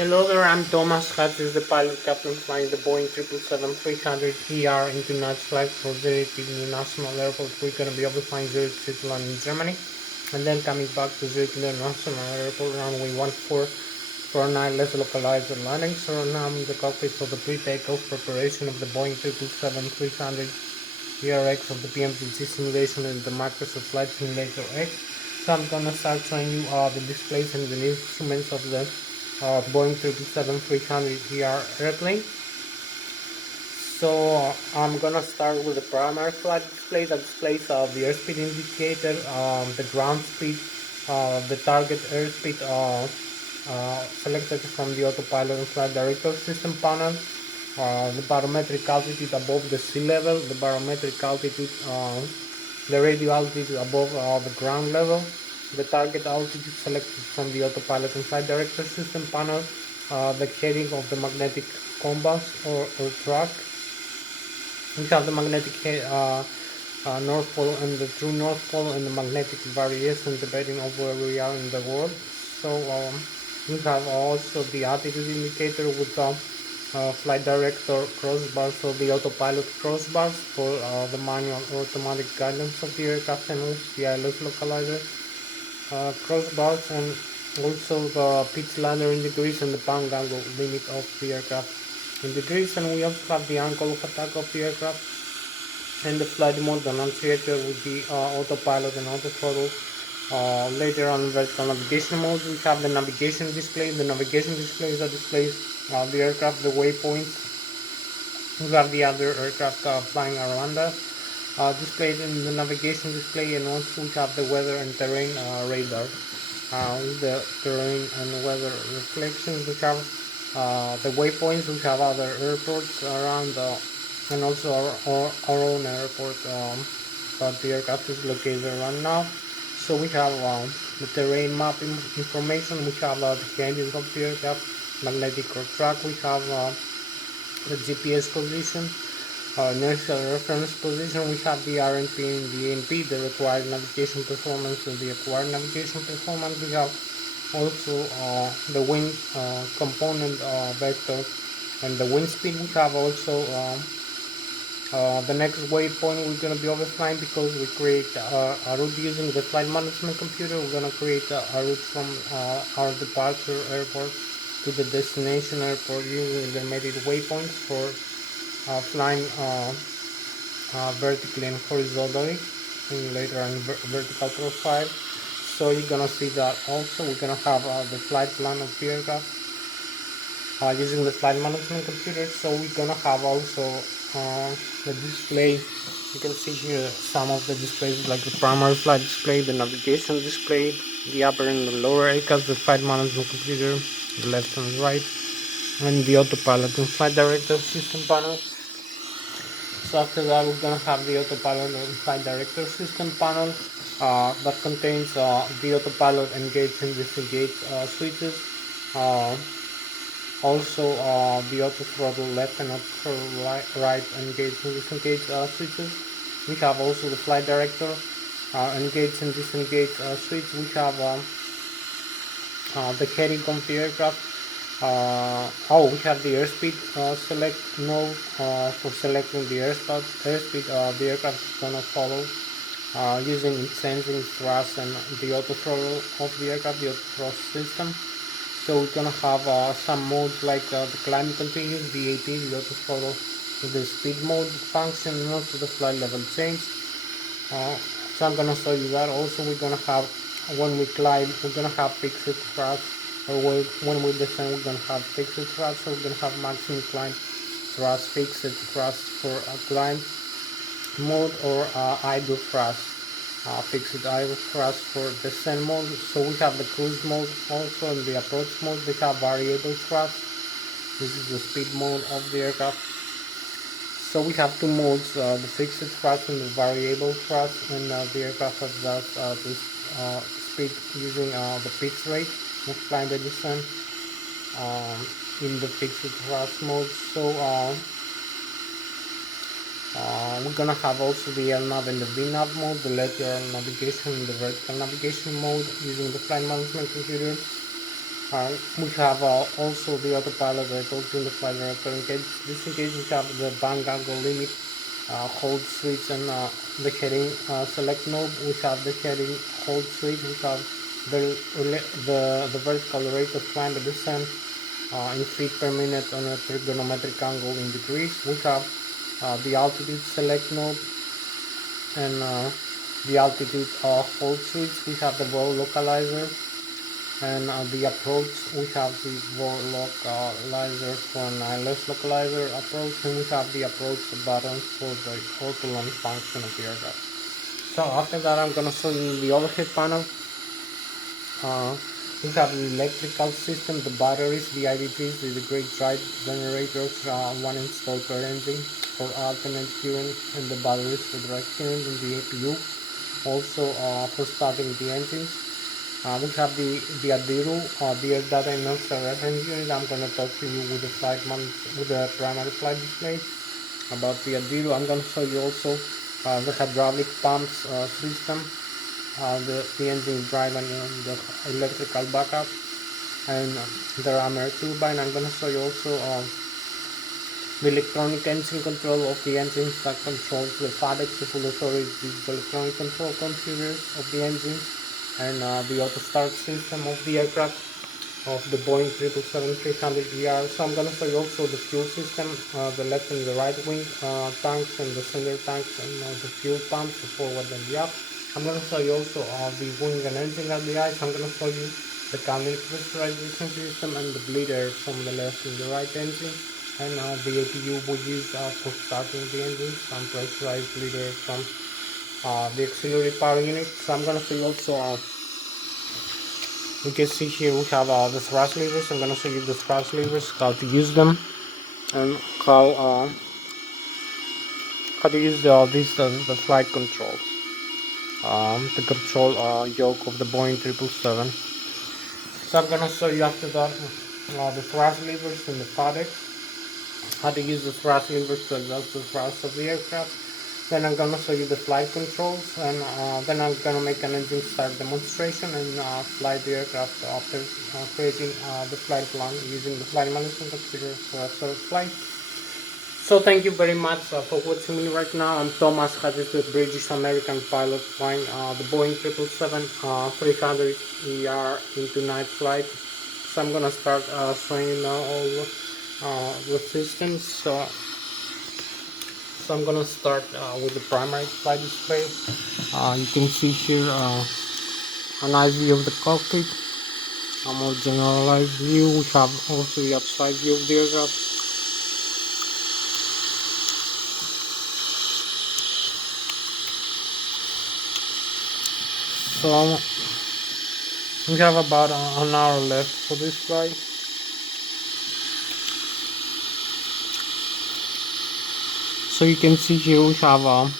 Hello there, I'm Thomas Hatsios, the pilot captain flying the Boeing 777-300ER into flight for Zurich International Airport. We're going to be flying Zurich, Switzerland in Germany, and then coming back to Zurich International Airport, runway 14 for a nine-less localizer landing. So now I'm in the cockpit for the pre-takeoff preparation of the Boeing 777-300ERX of the PMTG simulation and the Microsoft Flight Simulator X. So I'm gonna start showing you the displays and the instruments of the Boeing 777-300ER airplane. So I'm gonna start with the primary flight display that displays the airspeed indicator, the ground speed, the target airspeed selected from the autopilot and flight director system panel, the barometric altitude above the sea level, the barometric altitude, the radio altitude above the ground level, the target altitude selected from the autopilot and flight director system panel, the heading of the magnetic compass or track. We have the magnetic North Pole and the true North Pole and the magnetic variation depending on where we are in the world. So we have also the altitude indicator with flight director crossbars, so the autopilot crossbars for the manual or automatic guidance of the aircraft, and also the Lszh localizer crossbars, and also the pitch ladder in degrees and the pound angle limit of the aircraft in degrees. And we also have the angle of attack of the aircraft and the flight mode annunciator with the autopilot and auto throttle. Later on, vertical navigation mode, we have the navigation display. The navigation display that displays the aircraft, the waypoints. We have the other aircraft flying around us displayed in the navigation display, and also we have the weather and terrain radar with the terrain and weather reflections. We have the waypoints. We have other airports around and also our own airport that the aircraft is located around now. So we have the terrain mapping information. We have the heading of the aircraft, magnetic track. We have the GPS position, inertial reference position. We have the RNP and the ANP, the required navigation performance and the acquired navigation performance. We have also the wind component vector and the wind speed. We have also the next waypoint we're going to be overflying, because we create a route using the flight management computer. We're going to create a route from our departure airport to the destination airport using intermediate waypoints for flying vertically and horizontally, and later on vertical profile. So you're gonna see that also. We're gonna have the flight plan of the aircraft using the flight management computer. So we're gonna have also the display. You can see here some of the displays, like the primary flight display, the navigation display, the upper and the lower aircraft, the flight management computer, the left and right, and the autopilot and flight director system panel. So after that, we're gonna have the autopilot and flight director system panel that contains the autopilot engage and disengage switches. Also the auto throttle left and auto throttle right engage and disengage switches. We have also the flight director engage and disengage switch. We have the heading of the aircraft. We have the airspeed select node for selecting the airspeed the aircraft is gonna follow using its sensing, thrust, and the auto throttle of the aircraft, the auto thrust system. So we're gonna have some modes like the climb continuous, the AP, the auto throttle, the speed mode function, and also the flight level change. So I'm gonna show you that. Also, we're gonna have, when we climb, we're gonna have fixed thrust, or when we descend, we're gonna have fixed thrust. So we're gonna have maximum climb thrust, fixed thrust for a climb mode, or idle thrust, fixed idle thrust for descent mode. So we have the cruise mode also, and the approach mode. We have variable thrust. This is the speed mode of the aircraft. So we have two modes, the fixed thrust and the variable thrust, and the aircraft adjusts the speed using the pitch rate of climb and descent in the fixed thrust mode. So we're gonna have also the LNAV and the VNAV mode, the lateral navigation and the vertical navigation mode using the flight management computer. We have also the autopilot that I told you in the flight director. In case, just in case we have the bank angle limit, hold switch, and the heading select knob. We have the heading hold switch. We have the vertical rate of climb and descent in feet per minute on a trigonometric angle in degrees. We have the altitude select knob and the altitude hold switch. We have the roll localizer, and the approach, we have the roll localizer for an Lszh localizer approach, and we have the approach buttons for the auto launch function of the aircraft. So after that, I'm gonna show you the overhead panel. We have the electrical system, the batteries, the IDPs, the great drive generators, one installed per engine for alternate current, and the batteries for direct current, and the APU also for starting the engines. We have the ADIRU, the air data inertial reference unit. I'm going to talk to you with the primary flight display about the ADIRU. I'm going to show you also the hydraulic pumps system, the engine drive, and the electrical backup, and the rammer turbine. I'm going to show you also the electronic engine control of the engines that controls the FADEX, the full authority digital electronic control computers of the engines, and the auto start system of the aircraft of the Boeing 777-300ER. So I'm going to show you also the fuel system, the left and the right wing tanks, and the center tanks, and the fuel pumps, the forward and the up. I'm going to show you also the wing and engine RDIs. I'm going to show you the cabin pressurization system and the bleeder from the left and the right engine, and the APU we use for starting the engine, some pressurized bleeder from the auxiliary power unit. So I'm going to show you also you can see here we have the thrust levers. I'm going to show you the thrust levers, how to use them, and how to use the flight controls, to control yoke of the Boeing 777. So I'm going to show you after that the thrust levers and the FADEX, how to use the thrust levers to adjust the thrust of the aircraft. Then I'm gonna show you the flight controls, and then I'm gonna make an engine start demonstration and fly the aircraft after creating the flight plan using the flight management computer for a first flight. So thank you very much for watching me right now. I'm Thomas Hatsios, the British American pilot flying the Boeing 777-300ER into night flight. So I'm gonna start showing you now all the systems. So I'm gonna start with the primary flight display. You can see here a nice view of the cockpit, a more generalized view. We have also the upside view of the aircraft. So we have about an hour left for this flight. So you can see here we have the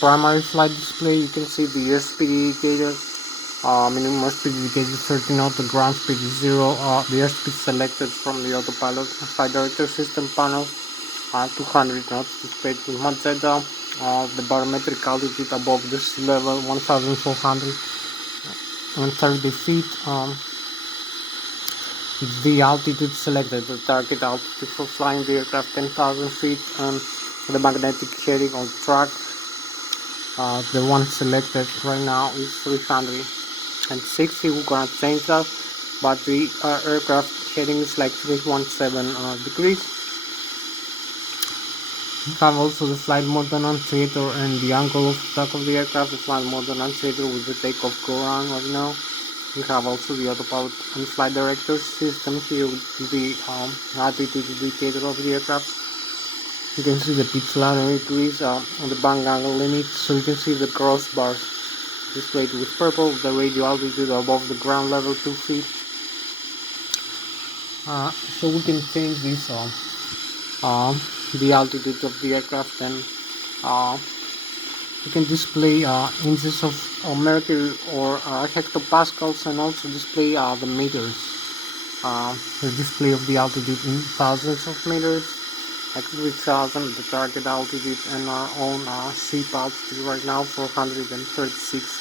primary flight display. You can see the airspeed indicator, minimum airspeed indicator 30 knots, the ground speed is 0, the airspeed selected from the autopilot flight director system panel, 200 knots displayed with magenta, the barometric altitude above the sea level 1430 feet, the altitude selected, the target altitude for flying the aircraft 10,000 feet, and the magnetic heading on track. The one selected right now is 360. We're gonna change that, but the aircraft heading is like 317 degrees. We have also the flight mode annunciator and the angle of attack of the aircraft. The flight mode annunciator with the takeoff go around right now. We have also the autopilot and flight director system here with the altitude indicator of the aircraft. You can see the pitch ladder degrees on the bank angle limit, so you can see the crossbars displayed with purple, the radio altitude above the ground level 2 feet. So we can change this the altitude of the aircraft, and you can display inches of mercury or hectopascals, and also display the meters, the display of the altitude in thousands of meters, like 3,000, the target altitude, and our own ship altitude right now 436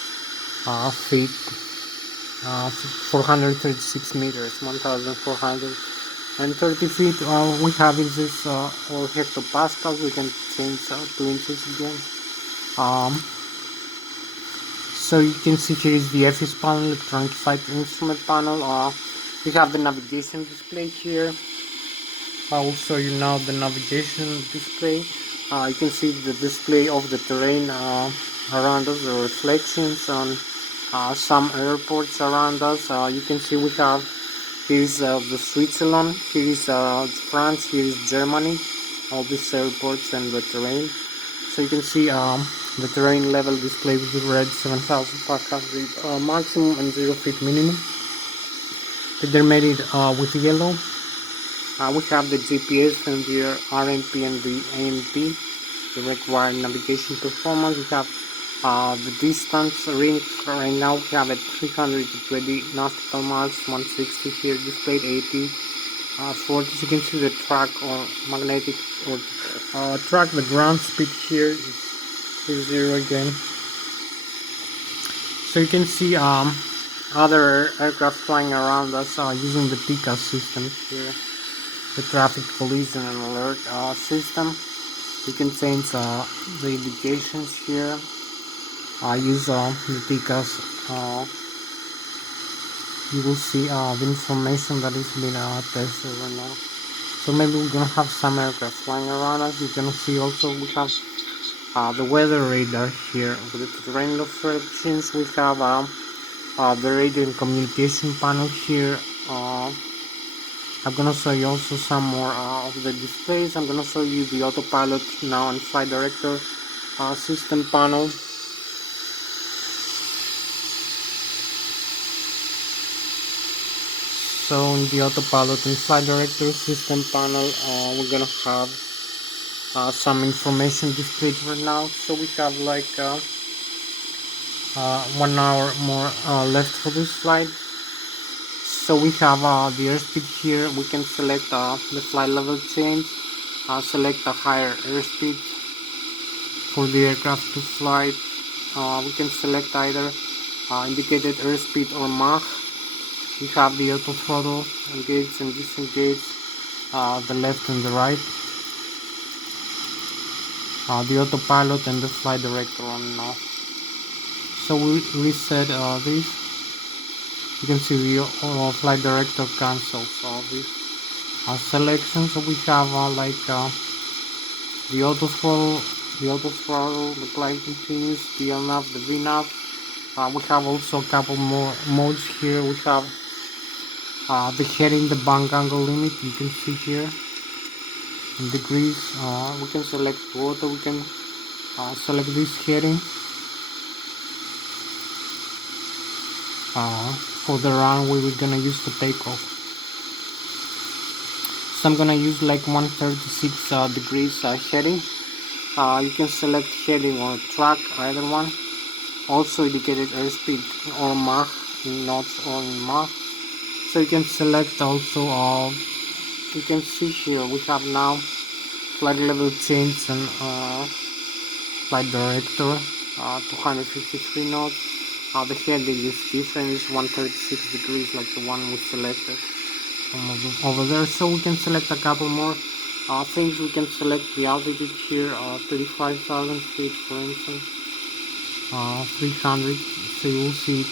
feet. 436 meters, 1430 feet. We have inches or hectopascals. We can change 2 inches again. So you can see here is the FS panel, electronic flight instrument panel. We have the navigation display here. I will show you now the navigation display. You can see the display of the terrain around us, the reflections on some airports around us. You can see we have here is the Switzerland, here is France, here is Germany, all these airports and the terrain. So you can see the terrain level display with the red 7,500 maximum and 0 feet minimum. They're made it with yellow. We have the GPS and the RMP and the AMP, the required navigation performance. We have the distance range. Right now we have at 320 nautical miles, 160 here displayed, 80, 40. You can see the track or magnetic or track. The ground speed here is 0 again. So you can see other aircraft flying around us using the TCAS system here. The traffic collision and alert system. You can change the indications here. I use the TCAS. You will see the information that is being tested right now. So maybe we're gonna have some aircraft flying around us. You can see also we have the weather radar here with the terrain observations. We have the radio and communication panel here. I'm gonna show you also some more of the displays. I'm gonna show you the autopilot now and flight director system panel. So in the autopilot and flight director system panel, we're gonna have some information displayed right now. So we have like 1 hour more left for this flight. So we have the airspeed here. We can select the flight level change, select a higher airspeed for the aircraft to fly. We can select either indicated airspeed or Mach. We have the auto throttle, engage and disengage, the left and the right, the autopilot and the flight director on and off. So we reset this. You can see the flight director cancels all these selections. So we have like the auto throttle, the glide continuous, the LNAV, the VNAV. We have also a couple more modes here. We have the heading, the bank angle limit. You can see here in degrees. We can select auto. We can select this heading. For the runway we're gonna use for takeoff. So I'm gonna use like 136 degrees heading. You can select heading or track, either one. Also indicated airspeed or Mach in knots or in Mach. So you can select also. You can see here we have now flight level change and flight director 253 knots. The heading is different, it's 136 degrees like the one we selected over there. So we can select a couple more things. We can select the altitude here, 35,000 feet for instance, 300. So you will see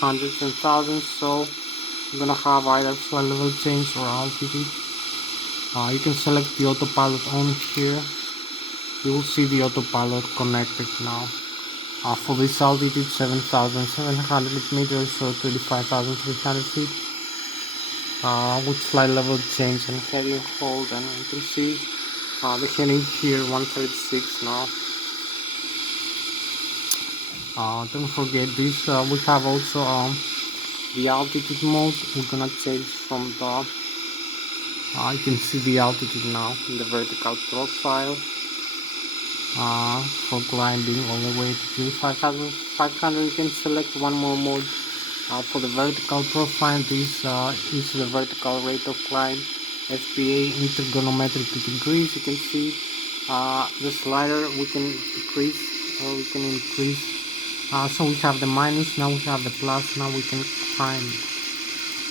hundreds and thousands. So you're gonna have either flight level change or altitude. You can select the autopilot on here. You will see the autopilot connected now. For this altitude, 7,700 meters, so 35,300 feet. With flight level change and heading hold, and you can see the heading here 136 now. Don't forget this. We have also the altitude mode. We're gonna change from the. You can see the altitude now in the vertical profile. For climbing all the way to 5,500, you can select one more mode. For the vertical profile, this is the vertical rate of climb, FPA intergonometric degrees. You can see the slider. We can decrease or we can increase So we have the minus, now we have the plus. Now we can find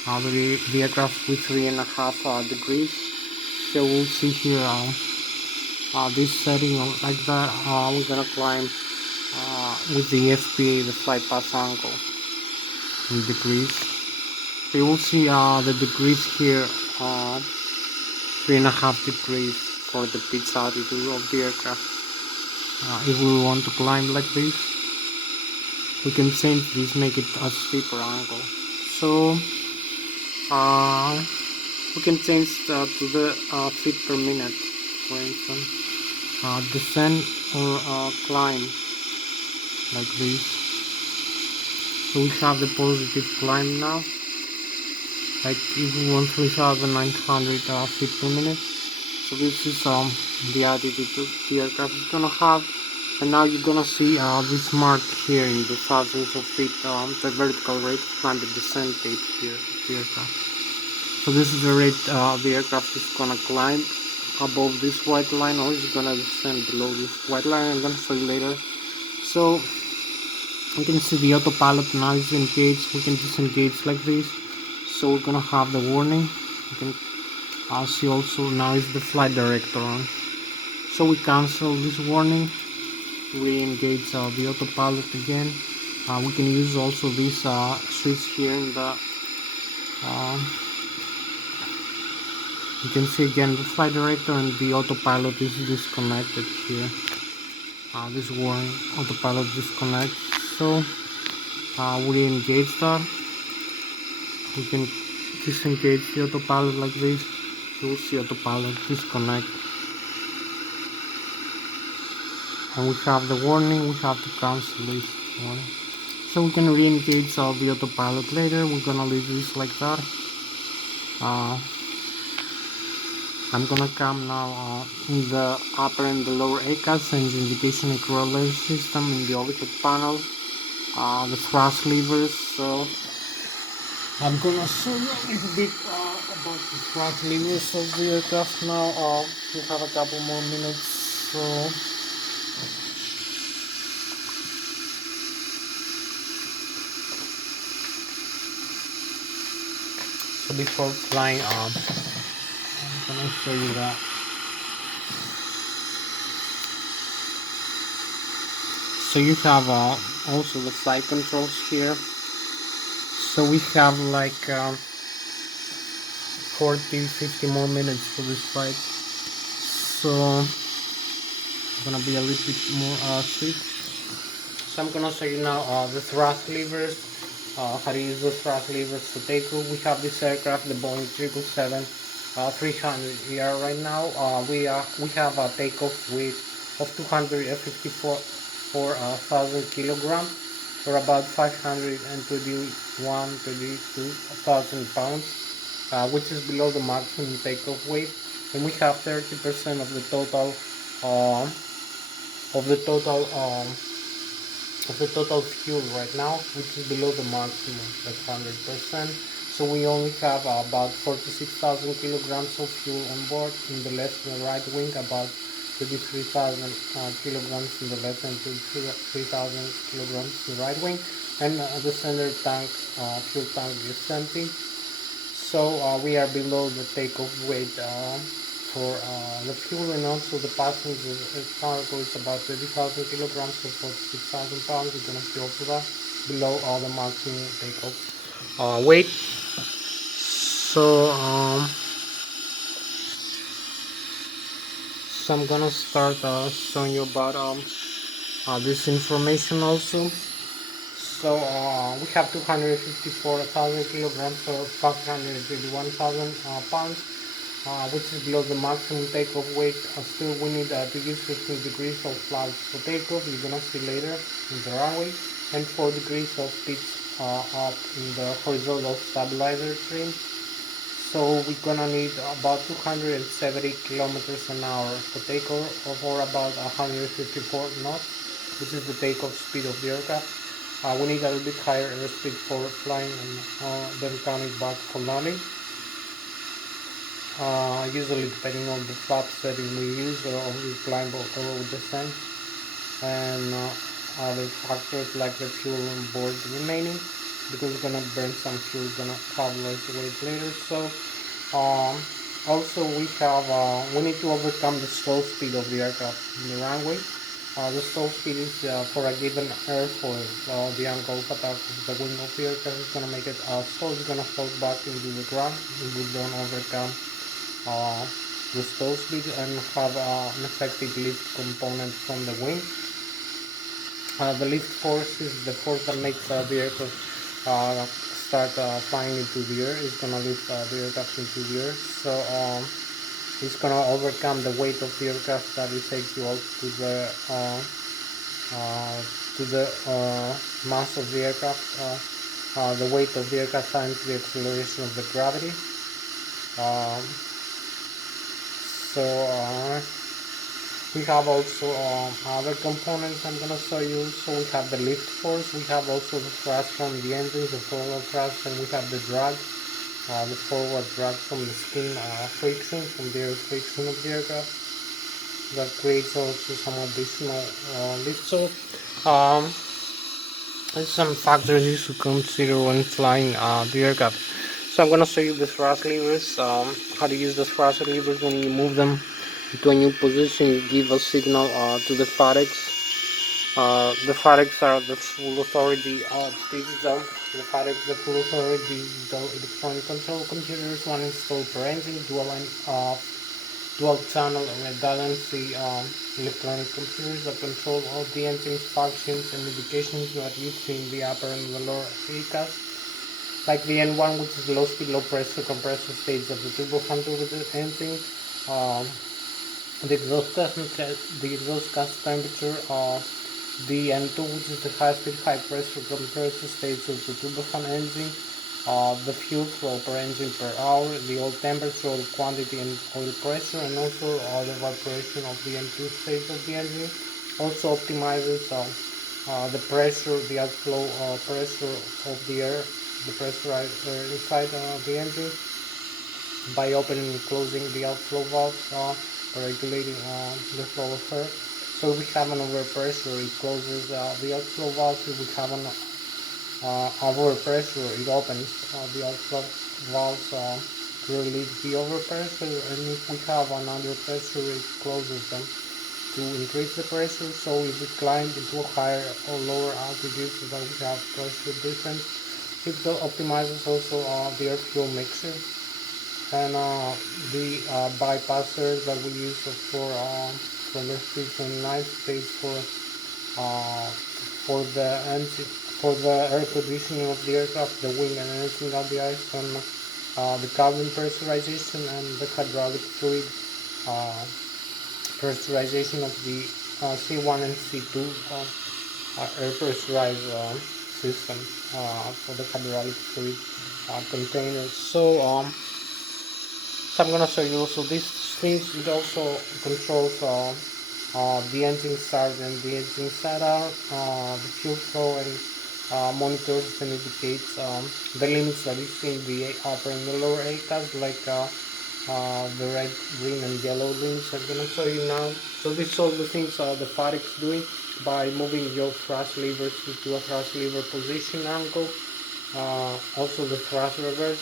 the aircraft with 3.5 degrees. So we'll see here this setting like that. We're gonna climb with the FPA, the flight path angle, in degrees. So you will see the degrees here, 3.5 degrees for the pitch altitude of the aircraft. If we want to climb like this, we can change this, make it a steeper angle. So we can change to the feet per minute, for instance, descend or climb like this. So we have the positive climb now, like if we want 3,900 feet per minute. So this is the altitude the aircraft is gonna have. And now you're gonna see this mark here in the thousands of feet, the vertical rate and the descent rate here of the aircraft. So this is the rate the aircraft is gonna climb above this white line, or it's gonna descend below this white line. I'm gonna show you later. So you can see the autopilot now is engaged. We can disengage like this. So we're gonna have the warning. You can see also now is the flight director on. So we cancel this warning. We engage the autopilot again. We can use also this switch here in the you can see again the flight director and the autopilot is disconnected here. This warning, autopilot disconnect. So we engage that. We can disengage the autopilot like this. You'll see autopilot disconnect. And we have the warning, we have to cancel this warning. So we can re-engage the autopilot later. We're gonna leave this like that. I'm gonna come now in the upper and the lower ACAS and the indication and corollary system in the overhead panel, the thrust levers. So I'm gonna show you a little bit about the thrust levers of the aircraft now. We have a couple more minutes. So before flying, I'm gonna show you that. So you have also the flight controls here. So we have like 40-50 more minutes for this flight. So I'm gonna be a little bit more sweet. So I'm gonna show you now the thrust levers. How to use the thrust levers to take off. We have this aircraft, the Boeing 777-300ER right now. We have a takeoff weight of 254,000 kilograms, or about 522,000 pounds, which is below the maximum takeoff weight. And we have 30% of the total fuel right now, which is below the maximum, that's 100%. So we only have about 46,000 kilograms of fuel on board in the left and the right wing, about 33,000 kilograms in the left and 33,000 kilograms in the right wing, and the center tank, fuel tank is empty. So we are below the takeoff weight for the fuel, and also the passenger cargo is about 30,000 kilograms, so 46,000 pounds. We're gonna see also that below the maximum takeoff weight. So I'm gonna start showing you about this information also. So we have 254,000 kilograms, or 581,000 pounds, which is below the maximum takeoff weight. Still we need to use 15 degrees of flaps for takeoff. You're gonna see later in the runway, and 4 degrees of pitch up in the horizontal stabilizer trim. So we're gonna need about 270 kilometers an hour for takeoff, or about 154 knots, which is the takeoff speed of the aircraft. We need a little bit higher airspeed for flying, and then coming back for landing. Usually depending on the flap setting we use, or we climb or we descend. And other factors like the fuel on board remaining, because we're gonna burn some fuel, gonna have less weight later. So also we need to overcome the slow speed of the aircraft in the runway. The slow speed is for a given airfoil. The angle of attack of the wing of the aircraft is gonna make it slow. It's gonna fall back into the ground if we don't overcome uh, the slow speed and have an effective lift component from the wing. The lift force is the force that makes the aircraft start flying into the air. It's gonna lift the aircraft into the air. So it's gonna overcome the weight of the aircraft that is equal to the mass of the aircraft. The weight of the aircraft times the acceleration of the gravity. So we have also other components I'm gonna show you. So we have the lift force, we have also the thrust from the engines, the forward thrust, and we have the drag, the forward drag from the skin friction, from the air friction of the aircraft. That creates also some additional lift. So there's some factors you should consider when flying the aircraft. So I'm gonna show you the thrust levers, how to use the thrust levers. When you move them into a new position, you give a signal to the FADEX. The FADEX are the full authority digital. The FADEX, the full authority digital electronic control computers, one installed per engine, dual channel redundancy electronic computers that control all the engine's functions and indications that you see in the upper and the lower ACAS. Like the N1, which is the low speed, low pressure compressor stage of the turbofan engine. The exhaust gas temperature, the N2, which is the high speed, high pressure compressor stage of the turbofan engine. The fuel flow per engine per hour, the oil temperature, oil quantity and oil pressure, and also the vibration of the N2 stage of the engine. Also optimizes the pressure, the outflow pressure of the air, the pressurized air inside the engine by opening and closing the outflow valves, regulating the flow of air. So if we have an overpressure, it closes the outflow valves. If we have an overpressure, it opens the outflow valves to relieve the overpressure, and if we have an underpressure, it closes them to increase the pressure. So if we climb into a higher or lower altitude, so that we have pressure difference. It optimizes also the air fuel mixer and the bypasser that we use for the 329 stage for the engine, for the air conditioning of the aircraft, the wing and anything on the ice, and the cabin pressurization and the hydraulic fluid pressurization of the C1 and C2 air pressurized system for the hydraulic fluid containers. So I'm gonna show you also these things. It also controls the engine start and the engine setup, the fuel flow, and monitors and indicates the limits that you see in the upper and the lower ACAS, like the red, green, and yellow limits. I'm gonna show you now. So this is all the things the FADEX doing by moving your thrust levers to a thrust lever position angle. Also the thrust reverse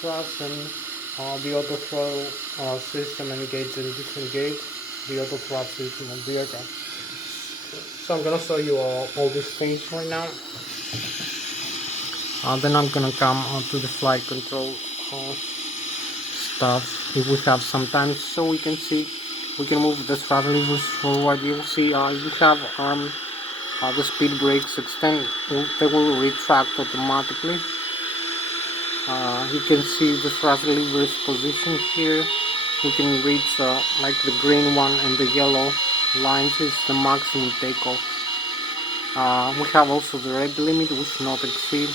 thrust, and the auto throttle system, engage and disengage the auto thrust system of the aircraft. So I'm gonna show you all these things right now. Then I'm gonna come to the flight control stuff if we have some time, so we can see we can move the throttle levers forward. You will see if you have the speed brakes extend, they will retract automatically. You can see the throttle levers position here. You can reach like the green one and the yellow lines is the maximum takeoff. We have also the red limit, which should not exceed.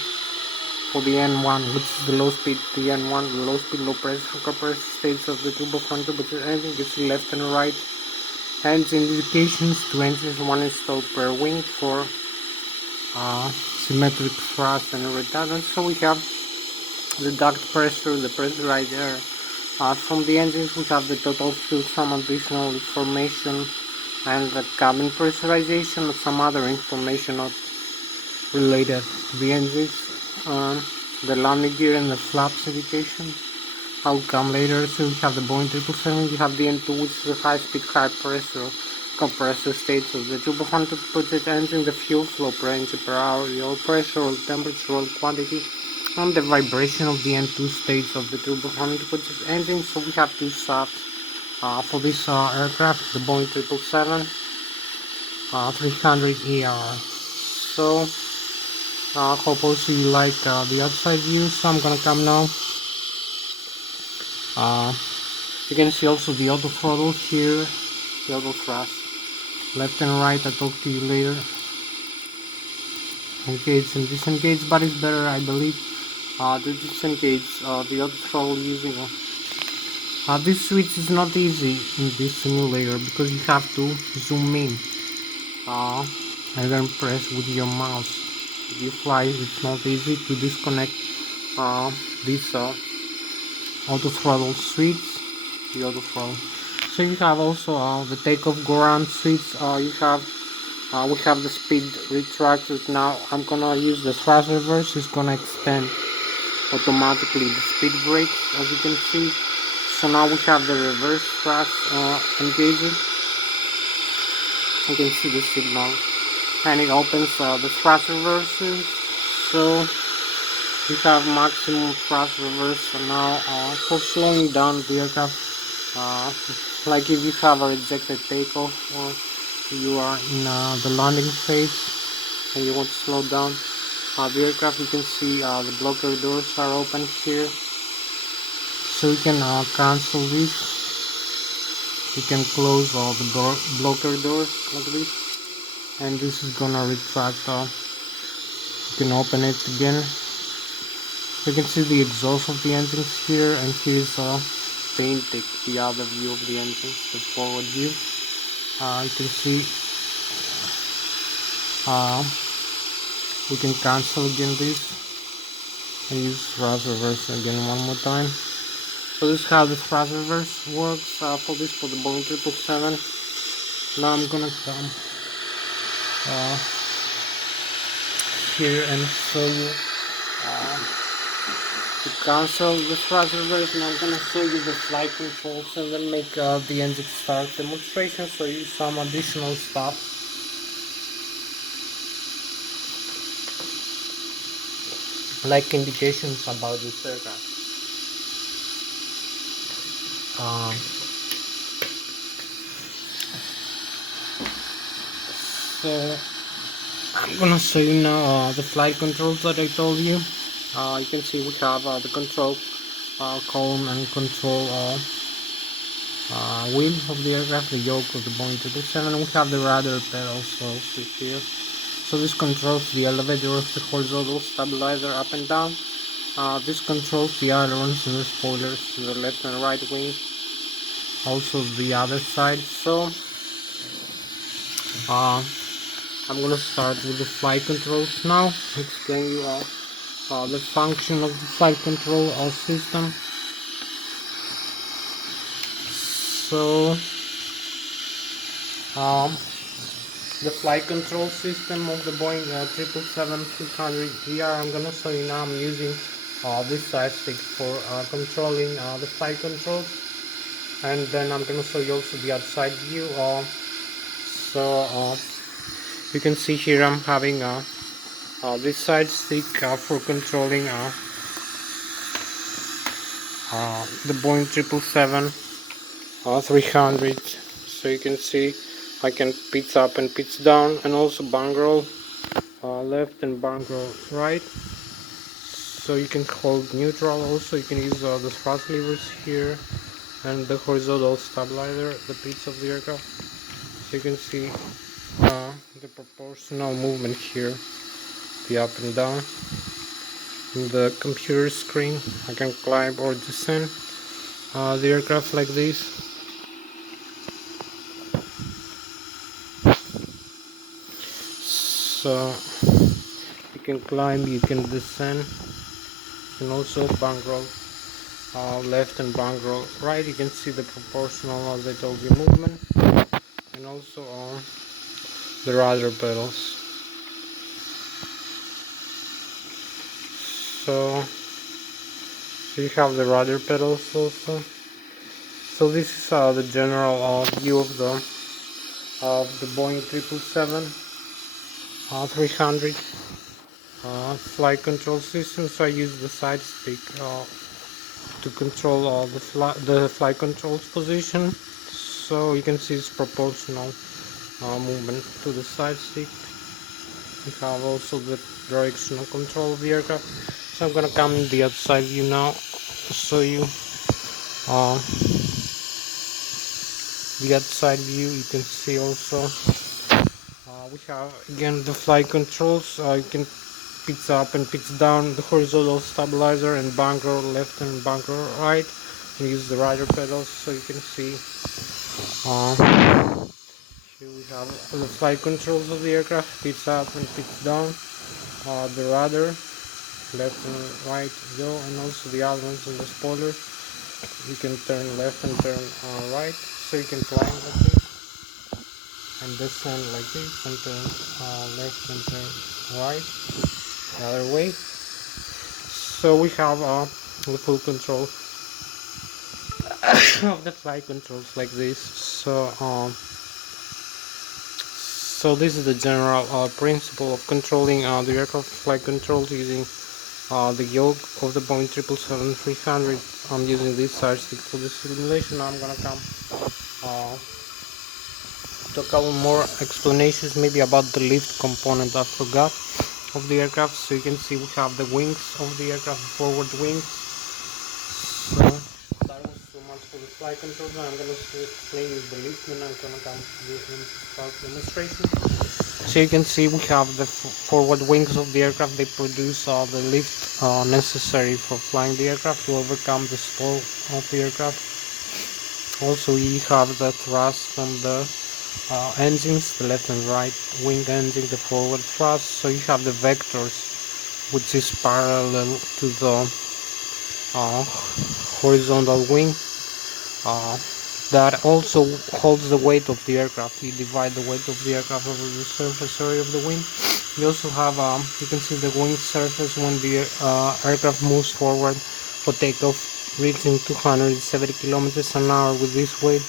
For the N1, which is the low speed, the N1, the low speed, low pressure compressor stage of the turbofan turbocharged engine, gets left and right engine indications. Two engines, one installed per wing for symmetric thrust and redundancy. So we have the duct pressure, the pressurized air from the engines. We have the total fuel, some additional information and the cabin pressurization and some other information not related to the engines, the landing gear and the flaps indication. I'll come later. So we have the Boeing 777, you have the N2, which is the high-speed, high-pressure compressor states of the turbofan project engine, the fuel flow per engine per hour, the oil pressure, oil temperature, oil quantity, and the vibration of the N2 states of the turbofan project engine. So we have two shafts for this aircraft, the Boeing 777 300ER. So hope also you like the outside view. So I'm gonna come now. You can see also the auto throttle here, the auto thrust, left and right. I'll talk to you later. Engage and disengage, but it's better, I believe, to disengage the auto throttle using this switch is not easy in this simulator because you have to zoom in and then press with your mouse. If you fly, it's not easy to disconnect this auto throttle switch, the auto throttle. So you have also the takeoff ground switch. We have the speed retracted. Now I'm gonna use the thrust reverse. It's gonna extend automatically the speed brake, as you can see. So now we have the reverse thrust engaging. You can see the signal, and it opens the thrust reverses. So we have maximum thrust reverse. And now for slowing down the aircraft, like if you have a rejected takeoff or you are in the landing phase and you want to slow down the aircraft, you can see the blocker doors are open here. So you can cancel this. You can close all the blocker doors like this, and this is gonna retract. You can open it again. You can see the exhaust of the engines here, and here's the intake, the other view of the engine, the forward view. You can see we can cancel again this and use thrust reverse again one more time. So this is how the thrust reverse works for the Boeing 777. Now I'm gonna come here and show you to cancel the thrust reverse, and I'm gonna show you the flight controls and then make the engine start demonstration, show you some additional stuff. Like indications about this aircraft. So I'm gonna show you now the flight controls that I told you. You can see we have the control column and control wheel of the aircraft, the yoke of the Boeing 777. We have the rudder pedals also here. So this controls the elevator of the horizontal stabilizer up and down. This controls the ailerons and the spoilers to the left and right wing, also the other side. So I'm gonna start with the flight controls now, explain you the function of the flight control system. So the flight control system of the Boeing 777-300ER, I'm gonna show you now. I'm using this side stick for controlling the flight controls, and then I'm gonna show you also the outside view. So you can see here I'm having this side stick for controlling the Boeing 777-300. So you can see I can pitch up and pitch down, and also bank roll left and bank roll right. So you can hold neutral. Also you can use the thrust levers here and the horizontal stabilizer, the pitch of the aircraft. So you can see the proportional movement here, the up and down. In the computer screen I can climb or descend the aircraft like this. So you can climb, you can descend, and also bank roll left and bank roll right. You can see the proportional, as I told you, movement, and also the rudder pedals. So you have the rudder pedals also. So this is the general view of the Boeing 777-300 flight control system. So I use the side stick to control the flight controls position. So you can see it's proportional movement to the side stick. We have also the directional control of the aircraft. So I'm gonna come in the outside view now to show you the outside view. You can see also we have again the flight controls. You can pitch up and pitch down the horizontal stabilizer and bunker left and bunker right, and use the rudder pedals. So you can see here we have the flight controls of the aircraft: pitch up and pitch down, the rudder left and right go, and also the other ones on the spoiler. You can turn left and turn right, so you can climb like this and descend like this, and turn left and turn right the other way. So we have the full control of the flight controls like this. So this is the general principle of controlling the aircraft flight controls using the yoke of the Boeing 777-300. I'm using this side stick for the simulation. Now I'm gonna come to a couple more explanations maybe about the lift component I forgot of the aircraft. So you can see we have the wings of the aircraft, the forward wings. So that was so much for the flight controls. Now I'm gonna explain you the lift, and I'm gonna come to the start demonstration. So you can see we have the forward wings of the aircraft. They produce the lift necessary for flying the aircraft to overcome the stall of the aircraft. Also we have the thrust from the engines, the left and right wing engine, the forward thrust. So you have the vectors, which is parallel to the horizontal wing. That also holds the weight of the aircraft. You divide the weight of the aircraft over the surface area of the wing. You also have, you can see the wing surface when the aircraft moves forward for takeoff, reaching 270 kilometers an hour with this weight.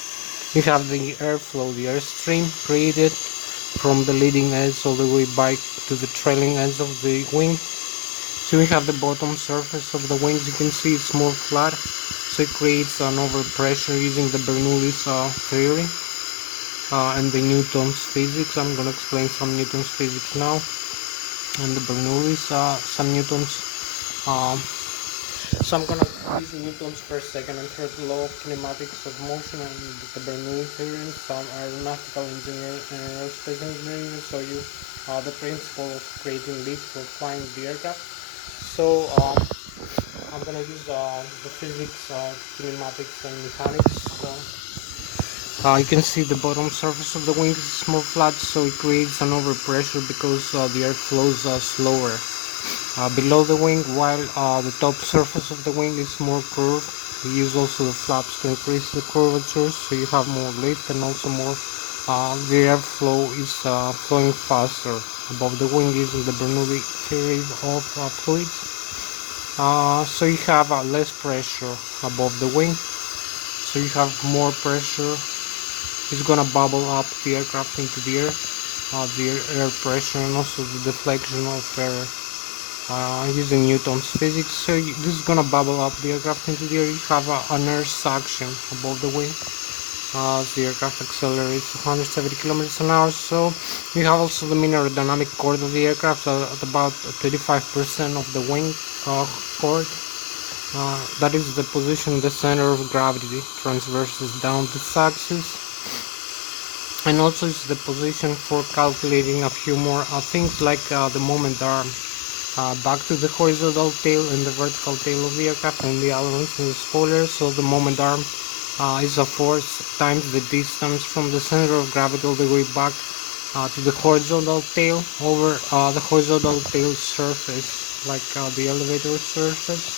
You have the airflow, the airstream created from the leading edge all the way back to the trailing edge of the wing. So we have the bottom surface of the wings. You can see it's more flat, so it creates an overpressure using the Bernoulli's theory and the Newton's physics. I'm going to explain some Newton's physics now, and the Bernoulli's some Newton's. So I'm going to use Newton's first, second, and third law of kinematics of motion and the Bernoulli theory, and some aeronautical engineering and aerospace engineering will show you the principle of creating lift for flying the aircraft. So I'm gonna use the physics, kinematics, and mechanics. So you can see the bottom surface of the wing is more flat, so it creates an overpressure because the air flows slower below the wing, while the top surface of the wing is more curved. We use also the flaps to increase the curvature, so you have more lift, and also more the airflow is flowing faster above the wing using the Bernoulli theory of fluids. So you have less pressure above the wing, so you have more pressure. It's gonna bubble up the aircraft into the air, the air pressure, and also the deflection of air using Newton's physics. So this is gonna bubble up the aircraft into the air. You have an air suction above the wing. The aircraft accelerates 170 kilometers an hour. So you have also the mean aerodynamic chord of the aircraft at about 35% of the wing chord. That is the position the center of gravity transverses down this axis, and also it's the position for calculating a few more things like the moment arm, back to the horizontal tail and the vertical tail of the aircraft, and the ailerons and the spoiler. So the moment arm is a force times the distance from the center of gravity all the way back to the horizontal tail over the horizontal tail surface, like the elevator surface,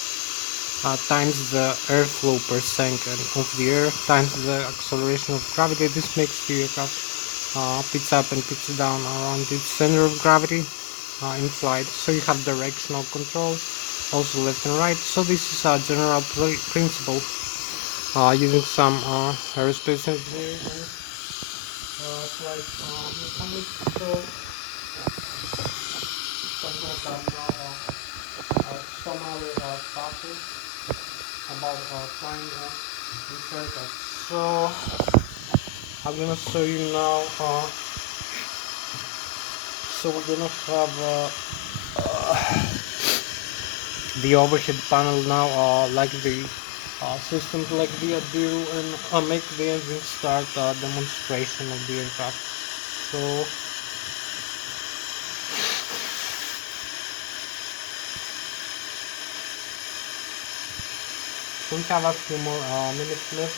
times the airflow per second of the air times the acceleration of gravity. This makes the aircraft pitch up and pitch down around its center of gravity in flight. So you have directional control, also left and right. So this is a general principle using some aerospace engineering and flight mechanics. So I'm going to talk now some other topics about flying this aircraft. So I'm gonna show you now. So we're gonna have the overhead panel now, like the systems like the Adiru, and make the engine start demonstration of the aircraft. So we have a few more minutes left.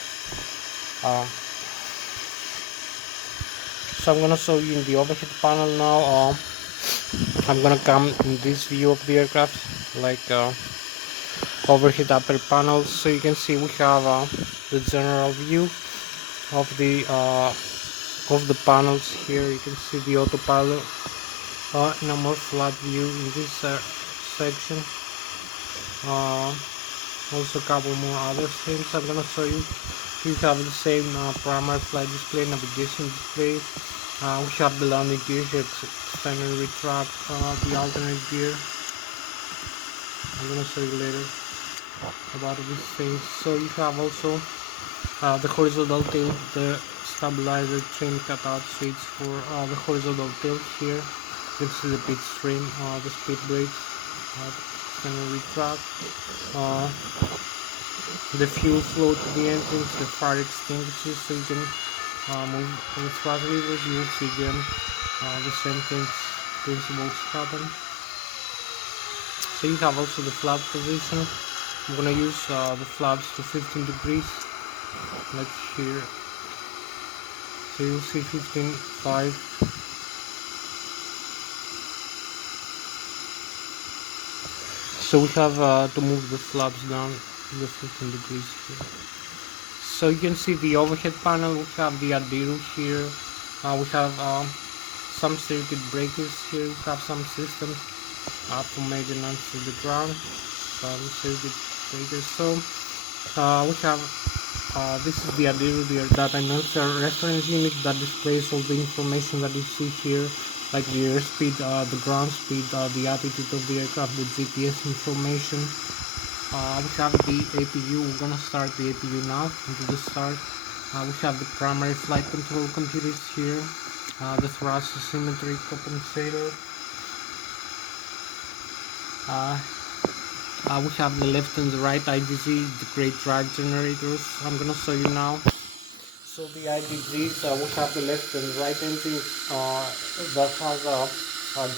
So I'm gonna show you in the overhead panel now. I'm gonna come in this view of the aircraft, like overhead upper panels. So you can see we have the general view of the panels here. You can see the autopilot in a more flat view in this section. Also a couple more other things I'm gonna show you. We have the same primary flight display, navigation display. We have the landing gear here, extend and retract the alternate gear. I'm gonna show you later about these things. So you have also the horizontal tilt, the stabilizer trim cutout switch for the horizontal tilt here. You can see the pitch trim, the speed brakes, extend and retract. The fuel flow to the engines, the fire extinguishers, so you can move the thrust levers. You will see again the same things, principles happen. So you have also the flap position. I'm gonna use the flaps to 15 degrees, like here. So you'll see 15.5. So we have to move the flaps down the 15 degrees here. So you can see the overhead panel. We have the Adiru here. We have some circuit breakers here. We have some systems for maintenance to the ground. Some circuit breakers. So we have this is the Adiru, the data announcer reference unit that displays all the information that you see here, like the airspeed, the ground speed, the altitude of the aircraft, the GPS information. We have the APU. We're gonna start the APU now. Into the start, we have the primary flight control computers here, the thrust symmetry compensator. We have the left and the right IDG, the great drag generators. I'm gonna show you now. So the IDGs, we have the left and right engine that has a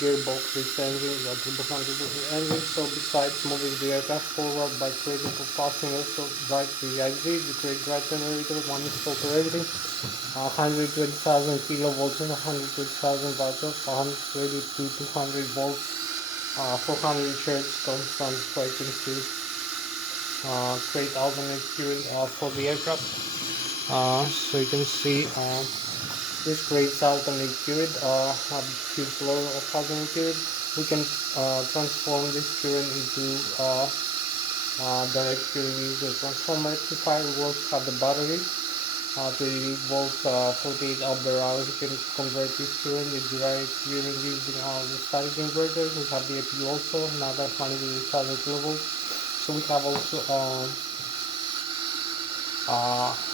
gearbox. This engine is a turbofan engine. So besides moving the aircraft forward by creating propulsion, also drives the IDG, the great drag generator, one install per engine, 120,000 kilovolts and 120,000 watts of 130 to 200 volts, 400 hertz constant frequency, create alternate current for the aircraft. So you can see this creates alternate current, a huge flow of alternate current. We can transform this current into direct current using the transformer rectifier. We also have the battery. 30 volts, 48 ampere hours. You can convert this current into direct current using the static inverters. We have the APU also, another 100,000 kilovolts. So we have also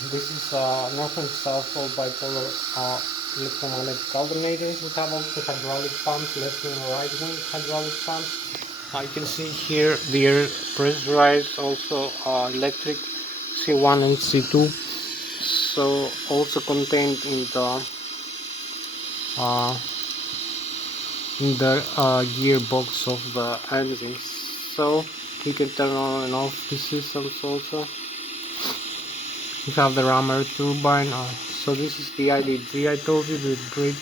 this is north and south pole bipolar electromagnetic alternators. We have also hydraulic pumps, left and right wing hydraulic pumps. You can see here the air pressurized, also electric C1 and C2. So also contained in the gearbox of the engines. So you can turn on and off the systems also. We have the rammer turbine. So this is the IDG. I told you the great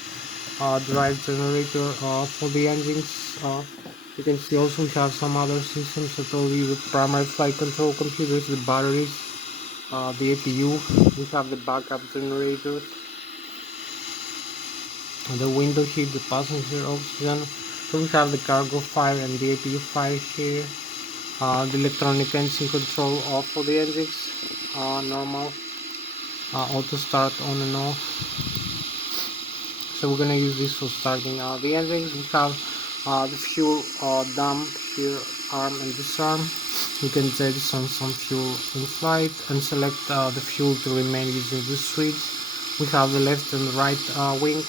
drive generator for the engines. You can see also we have some other systems. I told you the primary flight control computers, the batteries, the APU. We have the backup generator. the window here, the passenger oxygen. So we have the cargo fire and the APU fire here. The electronic engine control for the engines, normal, auto start on and off. So we're gonna use this for starting the engines. We have the fuel dump here, arm and disarm. You can jettison some fuel in flight and select the fuel to remain using the switch. We have the left and right wing,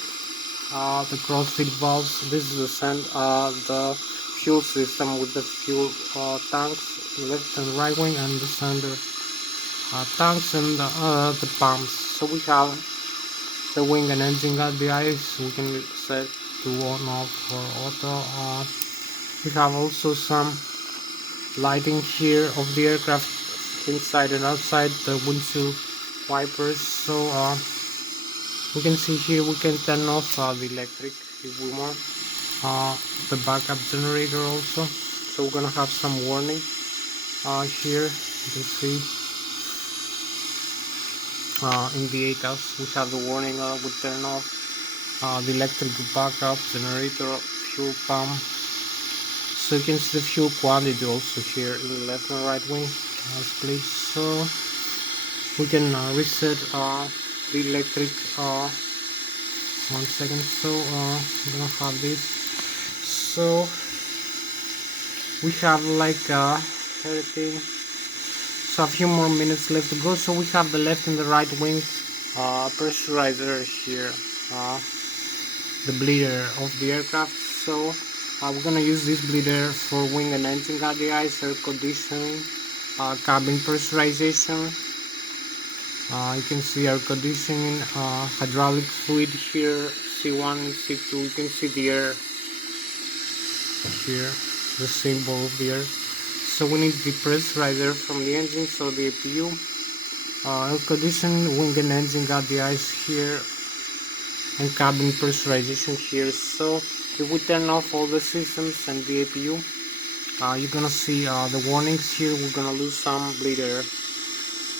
the crossfeed valves. This is the fuel system with the fuel tanks, left and right wing, and the center tanks and the pumps. So we have the wing and engine guard device. We can set to on off or auto. We have also some lighting here of the aircraft inside and outside the windshield wipers. So we can see here we can turn off the electric if we want, the backup generator also. So we're gonna have some warning here. You can see in the ATAS we have the warning. We turn off the electric backup generator, fuel pump. So you can see the fuel quantity also here in the left and right wing split. So we can reset the electric. 1 second. So I'm gonna have this. So we have like everything. So a few more minutes left to go. So we have the left and the right wing pressurizer here, the bleeder of the aircraft. So we're gonna use this bleeder for wing and engine guard device, air conditioning, cabin pressurization. You can see air conditioning, hydraulic fluid here, C1 and C2. You can see the air here, the symbol of the air. So we need the pressurizer from the engine, so the APU, air conditioning, wing and engine guard device here, and cabin pressurization here. So if we turn off all the systems and the APU, you're gonna see the warnings here. We're gonna lose some bleeder,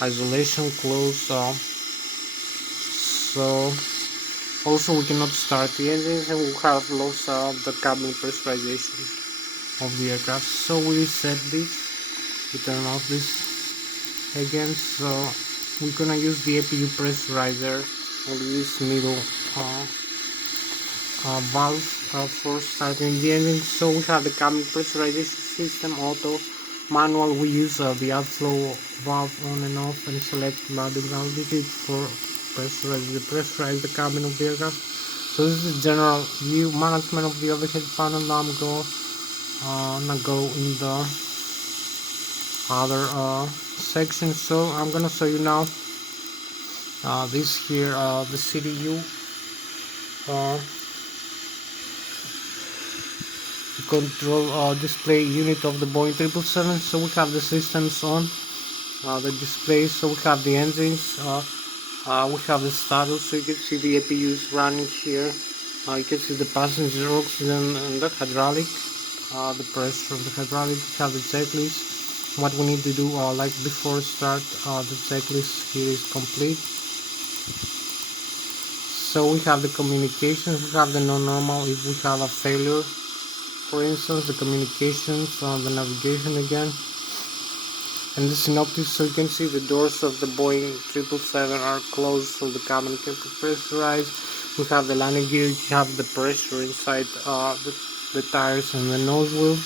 isolation closed. So also we cannot start the engines, and we have lost the cabin pressurization of the aircraft. So we reset this, we turn off this again. So we're gonna use the APU pressurizer on this middle valve for starting the engine. So we have the cabin pressurization system, auto, manual. We use the outflow valve on and off and select loading altitude for pressurize the cabin of the aircraft. So this is the general view management of the overhead panel. Now I'm gonna go in the other section. So I'm gonna show you now this here, the CDU, the control display unit of the Boeing 777. So we have the systems on the display. So we have the engines, we have the status. So you can see the APUs running here. You can see the passenger oxygen and the hydraulic, the pressure of the hydraulic. We have the checklist, what we need to do like before start. The checklist here is complete. So we have the communications, we have the non-normal if we have a failure, for instance, the communications, the navigation again, and the synoptics. So you can see the doors of the Boeing 777 are closed, so the cabin can be pressurized. We have the landing gear, you have the pressure inside the tires and the nose wheel,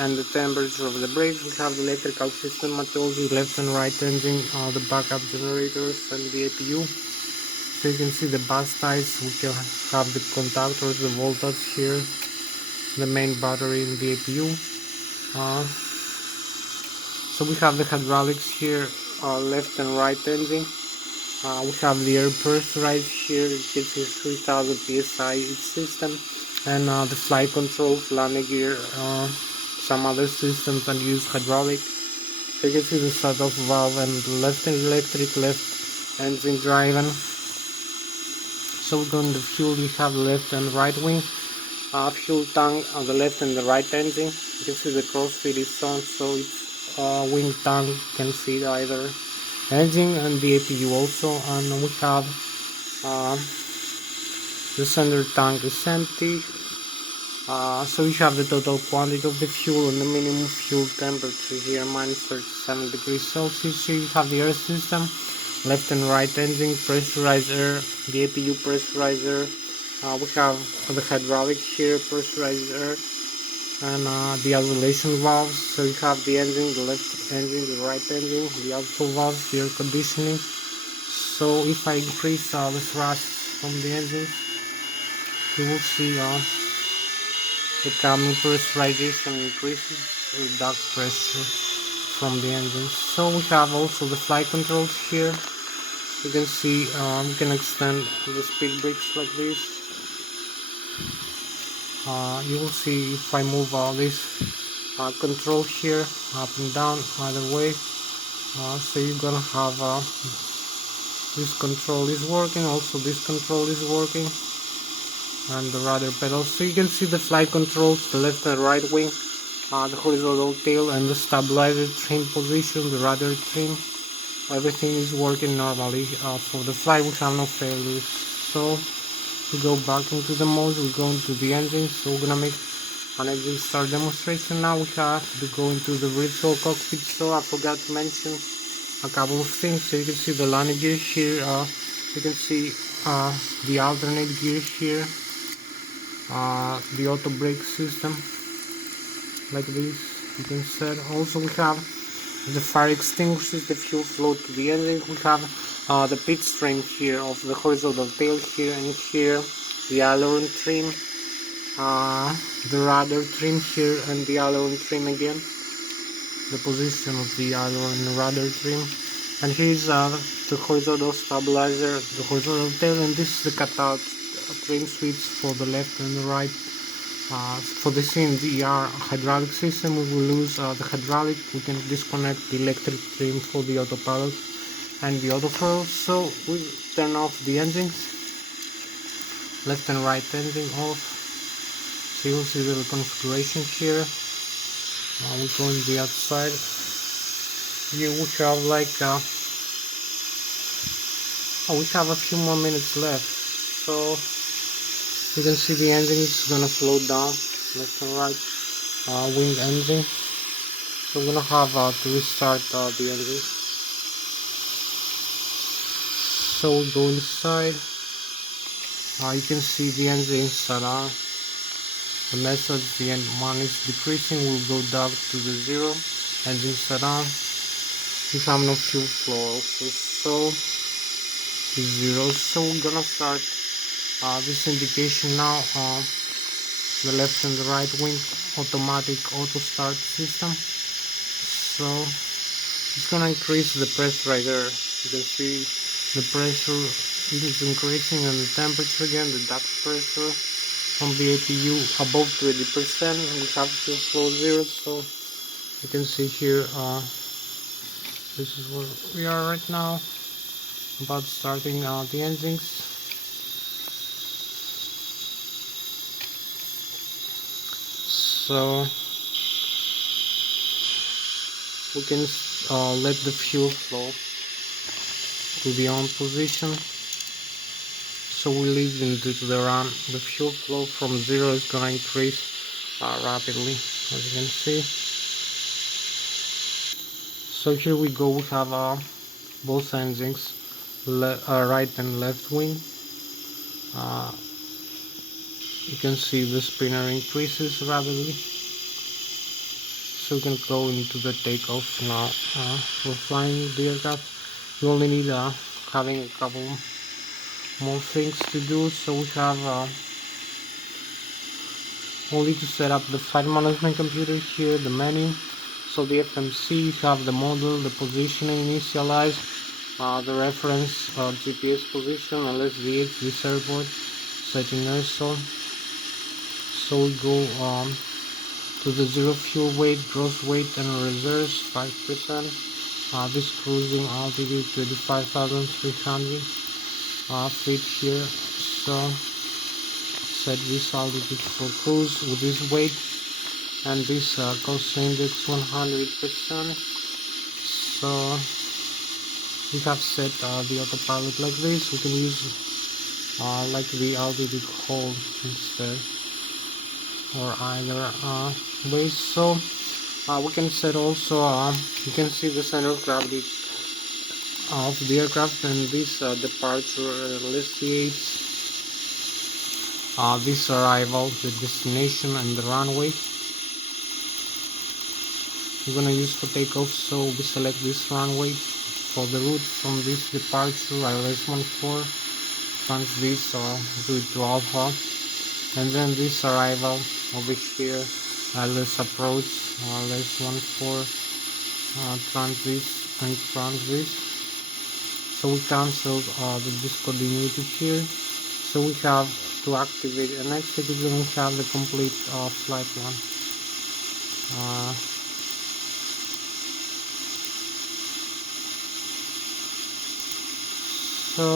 and the temperature of the brakes. We have the electrical system, I told you, left and right engine, the backup generators and the APU. So you can see the bus ties, we can have the contactors, the voltage here, the main battery in the APU. So we have the hydraulics here, left and right engine. We have the air pressurized here, it is 3000 psi each system, and the flight controls, landing gear, some other systems that use hydraulic. So you can see the start-off valve and the left electric, left engine driving. So we're going to fuel. We have the left and right wing, fuel tank on the left and the right engine. You can see the crossfeed is on, so it's wing tank can feed either engine and the APU also. And we have The center tank is empty. So you have the total quantity of the fuel and the minimum fuel temperature here, -37 degrees Celsius. Here you have the air system, left and right engine, pressurized air, the APU pressurizer. We have the hydraulic here, pressurized air, and the aeration valves. So you have the engine, the left engine, the right engine, the outflow valves, the air conditioning. So if I increase the thrust from the engine, you will see the cabin pressurization increases with duct pressure from the engine. So we have also the flight controls here. You can see we can extend the speed brakes like this. You will see if I move this control here up and down either way. So you're gonna have this control is working, also this control is working, and the rudder pedals. So you can see the flight controls, the left and right wing, the horizontal tail, and the stabilizer trim position, the rudder trim. Everything is working normally. For the flight we have no failures. So we go back into the mode, we go into the engine. So we're gonna make an engine start demonstration. Now we have to go into the virtual cockpit. So I forgot to mention a couple of things. So you can see the landing gear here, you can see the alternate gear here, the auto brake system like this you can set. Also we have the fire extinguishers, the fuel flow to the engine. We have the pit trim here of the horizontal tail here, and here the aileron trim, the rudder trim here, and the aileron trim again, the position of the aileron and rudder trim. And here's the horizontal stabilizer, the horizontal tail, and this is the cutout trim switch for the left and the right. For the CNDR hydraulic system, we will lose the hydraulic. We can disconnect the electric trim for the autopilot and the autothrottle. So we turn off the engines, left and right engine off. So you'll see the configuration here. We go on the outside. You will have like we have a few more minutes left. So you can see the engine is gonna slow down, left and right wing engine. So I'm gonna have to restart the engine. So we go inside. You can see the engine set on. The message, the end one is decreasing, will go down to the 0. Engine set on. We have no fuel flow also, so it's 0. So we're gonna start this indication now. The left and the right wing automatic auto start system. So it's gonna increase the pressure right there. You can see the pressure is increasing, and the temperature again, the duct pressure from the APU above 20%. We have fuel flow 0. So you can see here this is where we are right now, about starting the engines. So we can let the fuel flow to the on position. So we leave into the run. The fuel flow from 0 is going to increase rapidly, as you can see. So here we go. We have both engines, right and left wing. You can see the spinner increases rapidly. So we can go into the takeoff now. For flying the aircraft, you only need having a couple more things to do. So we have only to set up the flight management computer here, the menu. So the FMC, you have the model, the positioning initialized, the reference GPS position, LSDH, this airport, setting ISO. So we go to the 0 fuel weight, gross weight, and reserves 5%. This cruising altitude 25,300 feet here. So set this altitude for cruise with this weight, and this cost index 100%. So we have set the autopilot like this. We can use like the altitude hold instead, or either way. So we can set also, you can see the center of gravity of the aircraft, and this departure illustrates this arrival, the destination, and the runway we're gonna use for takeoff. So we select this runway for the route from this departure, Lszh trans this route to Alpha, and then this arrival over here, Lszh approach, Lszh trans this and trans this. So we cancel the discoordinated here. So we have to activate and execute, and we have the complete flight plan. So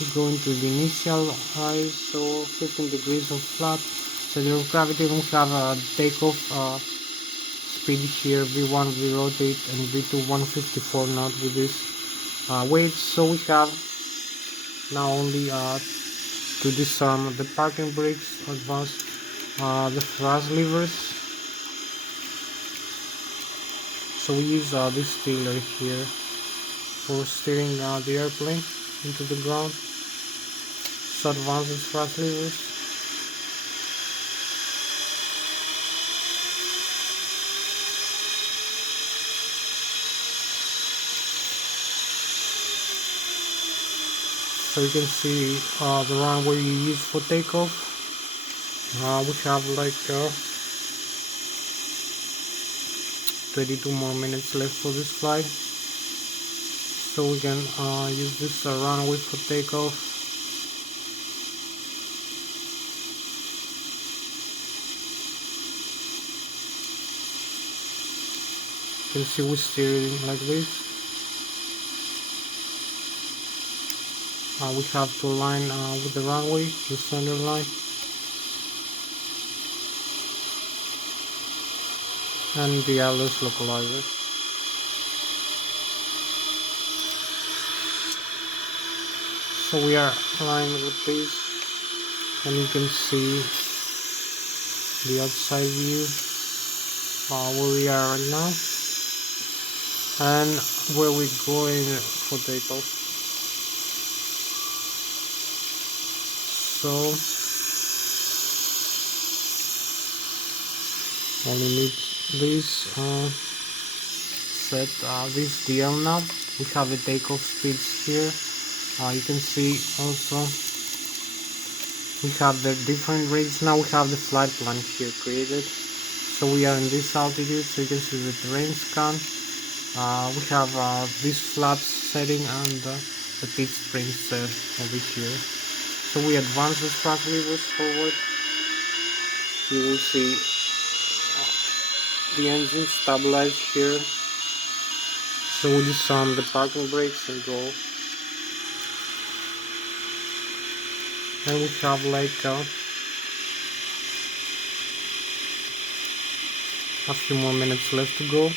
we go into the initial ISO 15 degrees of flat center of gravity. We have a takeoff speed here, V1, V rotate, and V2 154 knot with this weight. So we have now only to disarm the parking brakes, advance the thrust levers. So we use this steerer here for steering the airplane into the ground. So advance the thrust levers. So you can see the runway you use for takeoff. We have like 22 more minutes left for this flight, so we can use this runway for takeoff. You can see we're steering like this. We have to align with the runway, the center line, and the Lszh localizer. So we are aligned with this, and you can see the outside view where we are right now and where we're going for takeoff. So only need this set this DL knob. We have the takeoff speeds here. You can see also we have the different rates. Now we have the flight plan here created. So we are in this altitude, so you can see the terrain scan. We have this flaps setting and the pitch spring set over here. So we advance the thrust levers forward. You will see the engine stabilize here. So we disarm the parking brakes and go. And we have like a few more minutes left to go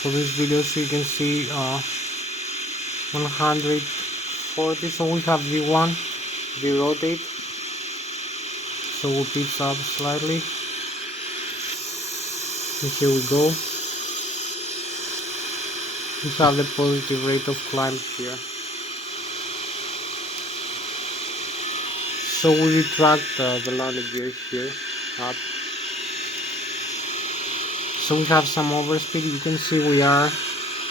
for this video. So you can see 140. So we have V1, V rotate. So we'll pitch up slightly. And here we go. We have the positive rate of climb here. So we retract the landing gear here up. So we have some overspeed. You can see we are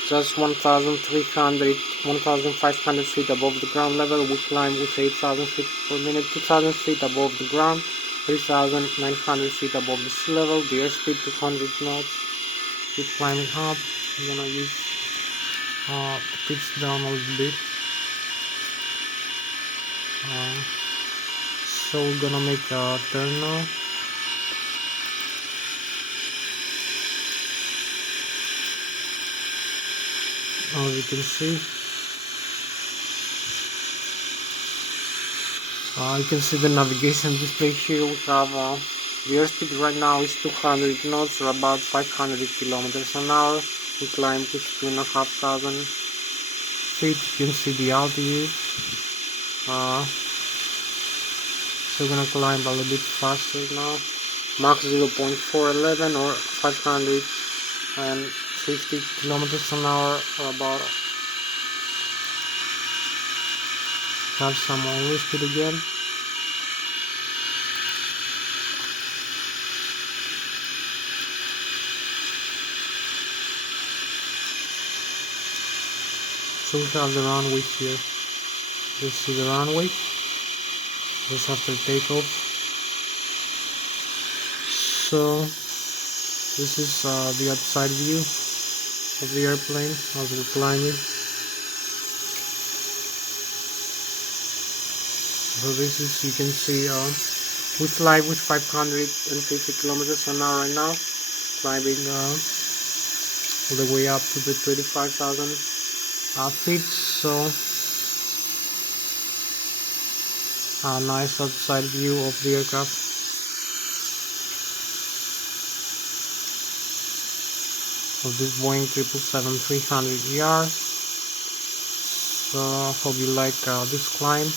just 1,500 feet above the ground level. We climb with 8,000 feet per minute, 2,000 feet above the ground, 3,900 feet above the sea level. The airspeed 200 knots. Keep climbing up. I'm gonna use pitch down a little bit. So we're gonna make a turn now. As you can see, you can see the navigation display here. We have the airspeed right now is 200 knots, or about 500 kilometers an hour. We climb with 2,500 feet. You can see the altitude. So we're gonna climb a little bit faster now. Max 0.411 or 550 kilometers an hour, or about. Have some more speed again. So we have the runway here. This is the runway. Just after takeoff. So this is the outside view of the airplane as we're climbing. So this is, you can see, we fly with 550 kilometers an hour right now, climbing all the way up to the 25,000 feet. So a nice outside view of the aircraft. Of this Boeing 777-300ER. So I hope you like this climb.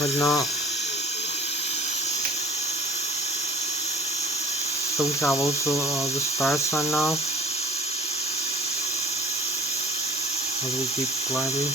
Right now, so we have also the stars right now as we keep climbing.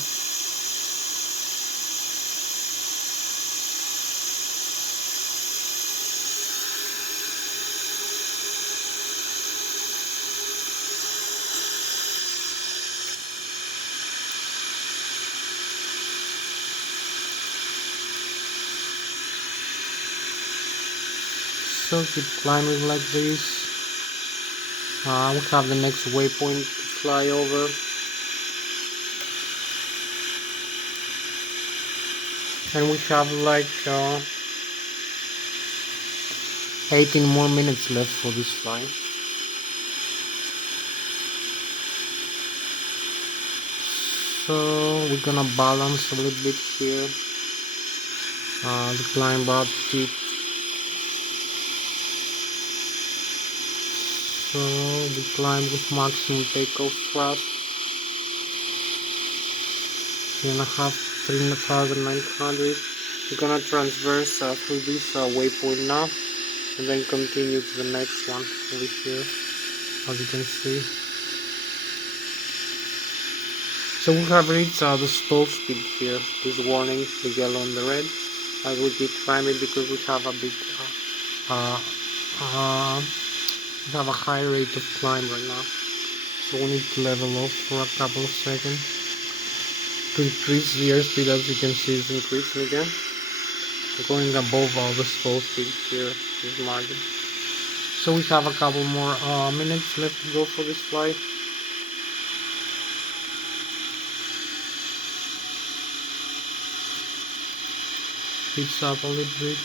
So keep climbing like this. We have the next waypoint to fly over. And we have like 18 more minutes left for this flight. So we're gonna balance a little bit here. The climb altitude. So we climb with maximum takeoff thrust. 3,900. We're gonna transverse through this waypoint now, and then continue to the next one over here, as you can see. So we have reached the stall speed here. This warning, the yellow and the red, as we keep climbing because we have a big, we have a high rate of climb right now. So we need to level off for a couple of seconds to increase the airspeed. As you can see, it's increasing again. We're going above all the stall speed here, this margin. So we have a couple more minutes left to go for this flight. Speeds up a little bit.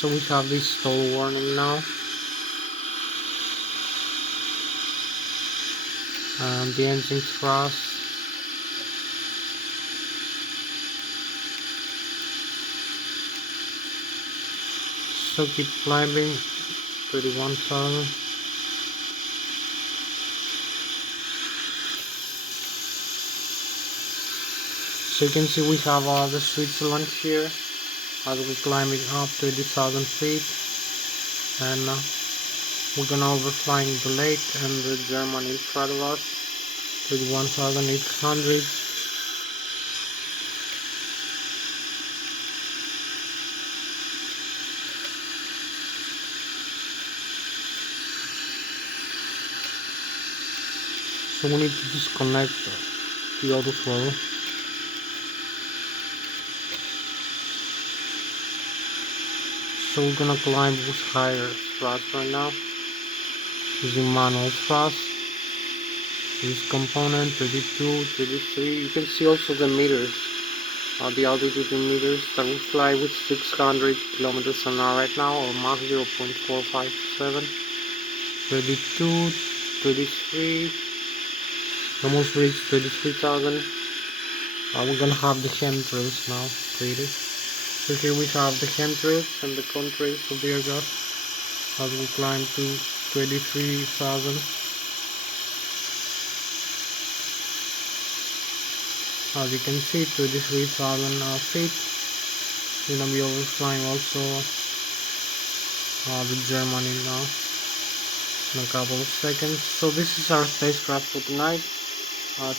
So we have this stall warning now. And the engine thrust. So keep climbing. 31,000. So you can see we have the Switzerland here as we're climbing up 30,000 feet, and we're gonna overflying the lake and the Germany in front of us, 31,800. So we need to disconnect the auto throttle. So we're gonna climb with higher thrust right now, using manual thrust. This component 32, 33. You can see also the meters, the altitude in meters, that we fly with 600 kilometers an hour right now, or Mach 0.457. 32, 33. Almost reached 33,000. We're gonna have the chemtrails now created. So here we have the chemtrails and the contrails of the aircraft as we climb to 23,000. As you can see, 23,000 feet. We're gonna be overflying also the Germany now in a couple of seconds. So this is our spacecraft for tonight.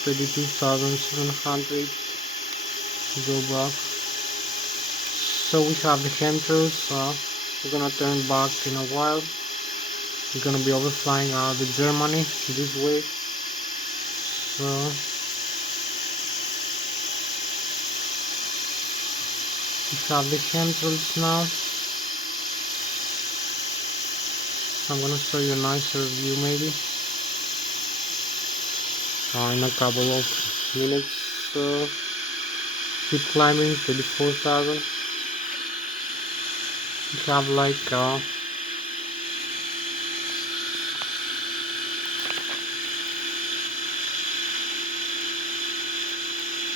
22,700. Go back. So we have the chemtrails. We're gonna turn back in a while. We're gonna be overflying the Germany this way. So we have the chemtrails now. I'm gonna show you a nicer view maybe in a couple of minutes. So keep climbing. 24,000. We have like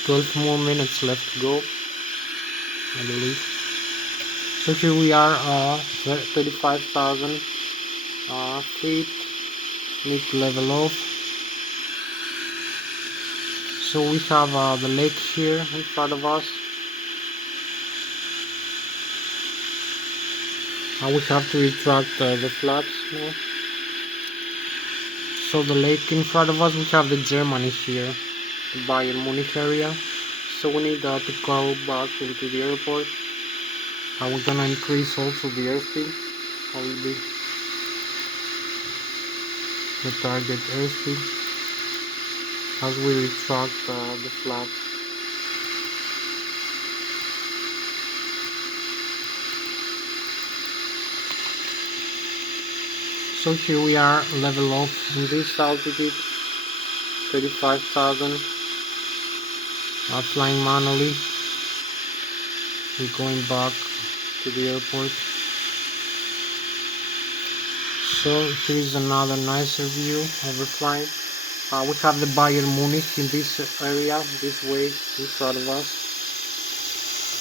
12 more minutes left to go, I believe. So here we are, 35,000 feet. Need to level off. So we have the lake here in front of us. We have to retract the flaps now. So the lake in front of us, we have the Germany here, the Bayern Munich area. So we need to go back into the airport. We're gonna increase also the airspeed. Will be the target airspeed as we retract the flaps. So here we are, level off in this altitude, 35,000, flying manually. We're going back to the airport. So here's another nicer view of the flying. We have the Bayern Munich in this area, this way in front of us.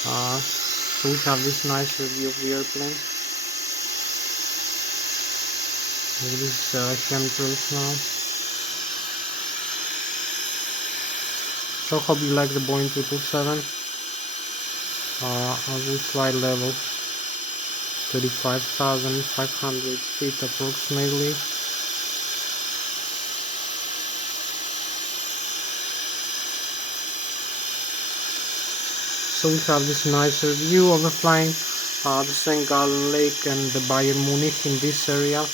So we have this nicer view of the airplane. This chemtrails now. So hope you like the Boeing 777. I will fly level 35,500 feet approximately. So we have this nicer view overflying the St. Gallen Lake and the Bayern Munich in this area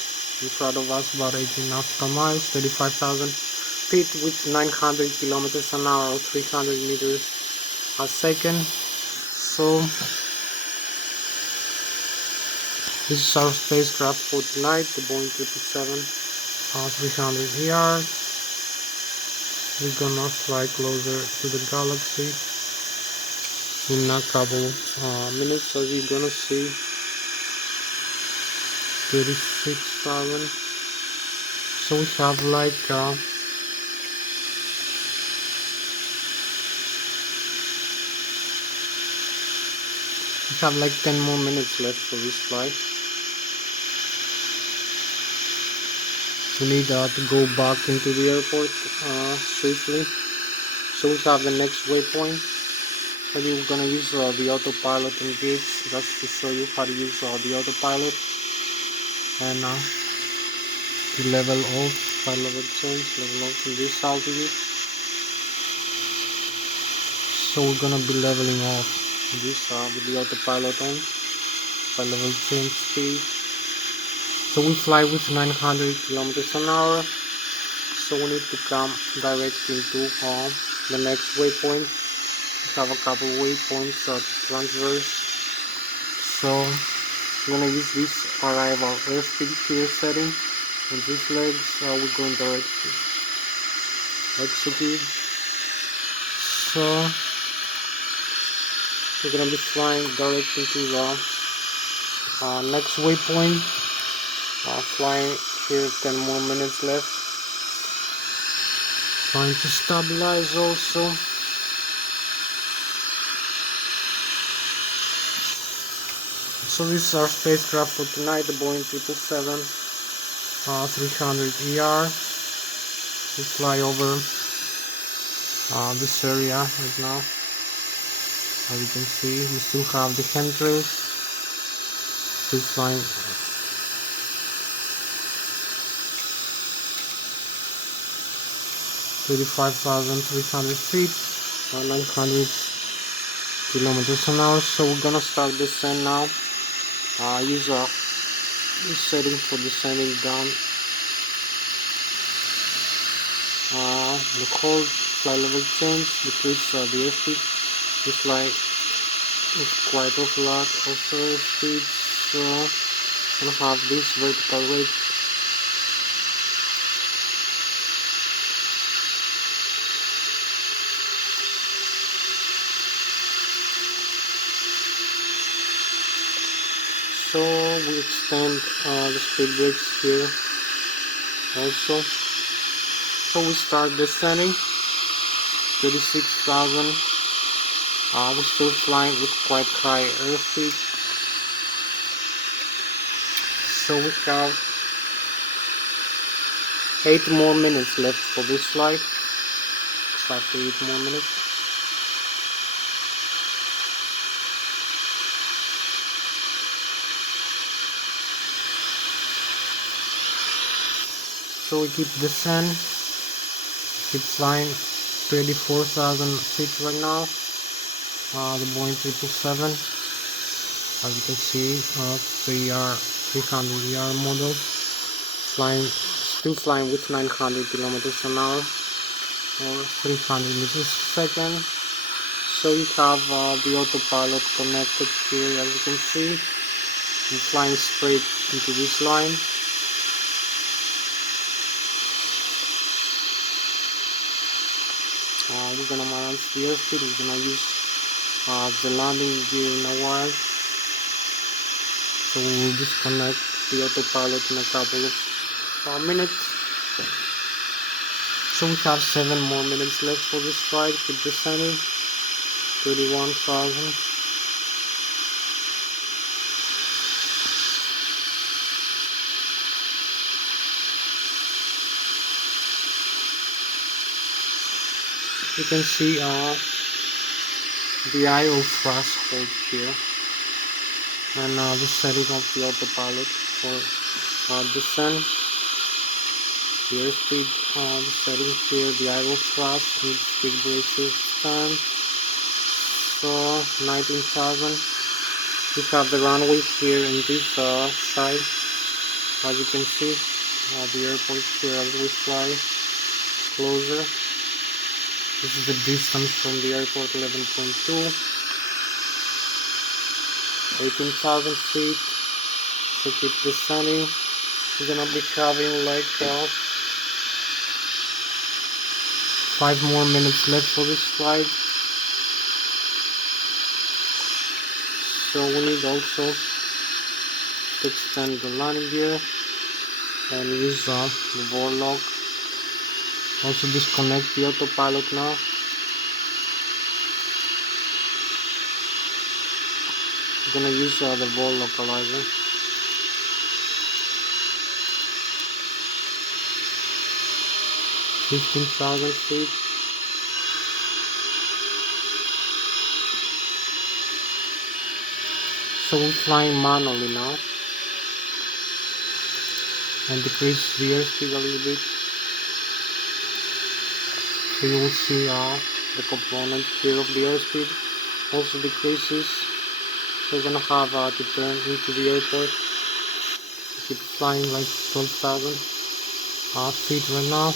in front of us, about 18 nautical miles, 35,000 feet with 900 kilometers an hour or 300 meters a second. So this is our spacecraft for tonight, the Boeing 777 300ER. We're gonna fly closer to the galaxy in a couple minutes, as you're gonna see. 36,000. So we have like we have like 10 more minutes left for this flight. We need to go back into the airport safely. So we have the next waypoint. Maybe we're gonna use the autopilot engage just to show you how to use the autopilot and to level off, by level change, level off in this altitude. So we're gonna be leveling off this with the autopilot on, by level change speed. So we fly with 900 kilometers an hour. So we need to come direct into the next waypoint. We have a couple waypoints to transverse. So I'm gonna use this arrival airspeed here setting on these legs. We're going direct to execute. So we're gonna be flying direct into the next waypoint. Flying here, 10 more minutes left. Trying to stabilize also. So this is our spacecraft for tonight, the Boeing 777 300ER. We fly over this area right now. As you can see, we still have the handrails still flying. 35,300 feet or 900 kilometers an hour. So we're gonna start descent now. Use a setting for descending down. The hold, fly level change, decrease the airspeed. We fly with quite a lot of airspeed, so we'll have this vertical rate. So we extend the speed brakes here also. So we start descending 36,000. We're still flying with quite high airspeed. So we have 8 more minutes left for this flight. Exactly 8 more minutes. So we keep descent, keep flying 24,000 feet right now. The Boeing 777, as you can see, 300ER model, still flying with 900 kilometers an hour or 300 meters a second. So you have the autopilot connected here, as you can see. I'm flying straight into this line. We're gonna manage the airspeed. We're gonna use the landing gear in a while. So we will disconnect the autopilot in a couple of minutes. So we have 7 more minutes left for this flight. Keep descending. 31,000. You can see the idle thrust hold here, and the setting of the autopilot for descent, the airspeed, the setting here, the idle thrust, and speed brakes stand. So 19,000. We have the runway here in this side, as you can see, the airport here as we fly closer. This is the distance from the airport, 11.2, 18,000 feet. So keep descending. We're gonna be having like 5 more minutes left for this flight. So we need also to extend the landing gear and use the door lock. Also disconnect the autopilot now. We're gonna use the vol localizer. $15,000 feet. So we're flying manually now and decrease the airspeed a little bit. So you will see the component here of the airspeed also decreases. So we're gonna have to turn into the airport. Keep flying like 12,000 feet right now.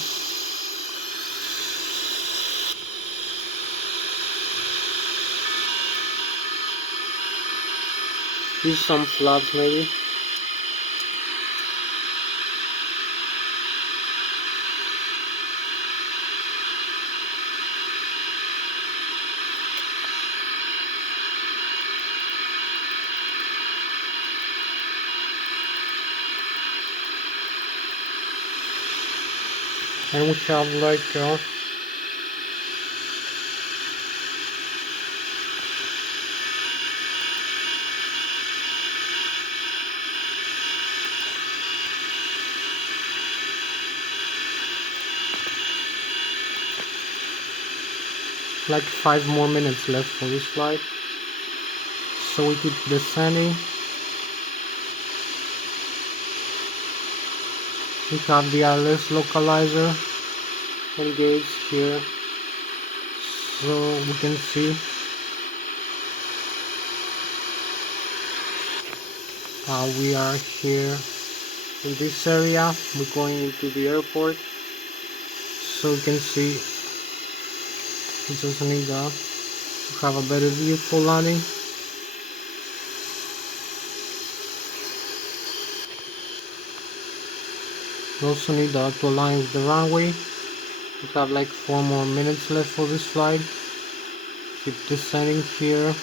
Use some flaps maybe. And we have like like 5 more minutes left for this flight. So we keep descending. We have the Lszh localizer engaged here, so we can see we are here in this area. We're going into the airport, so you can see we just need to have a better view for landing. We also need to align with the runway. We have like 4 more minutes left for this flight. Keep descending here.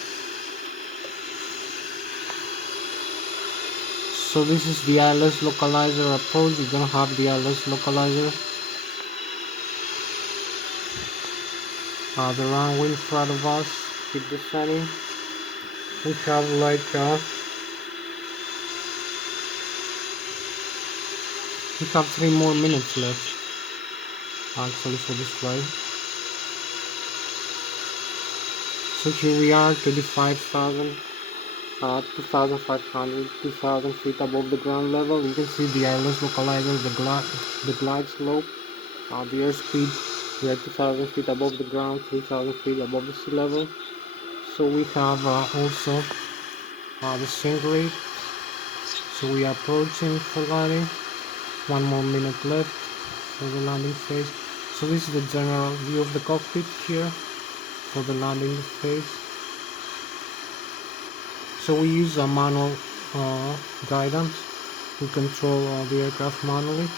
So this is the Lszh localizer approach. We don't have the Lszh localizer. The runway in front of us. Keep descending. We have like we have 3 more minutes left actually for this flight. So here we are, 35,000, 2,500, 2,000 feet above the ground level. You can see the Lszh localizer, the glide slope, the airspeed. We are 2,000 feet above the ground, 3,000 feet above the sea level. So we have also the sink rate. So we are approaching for landing. 1 more minute left for the landing phase. So this is the general view of the cockpit here for the landing phase. So we use a manual guidance to control the aircraft manually.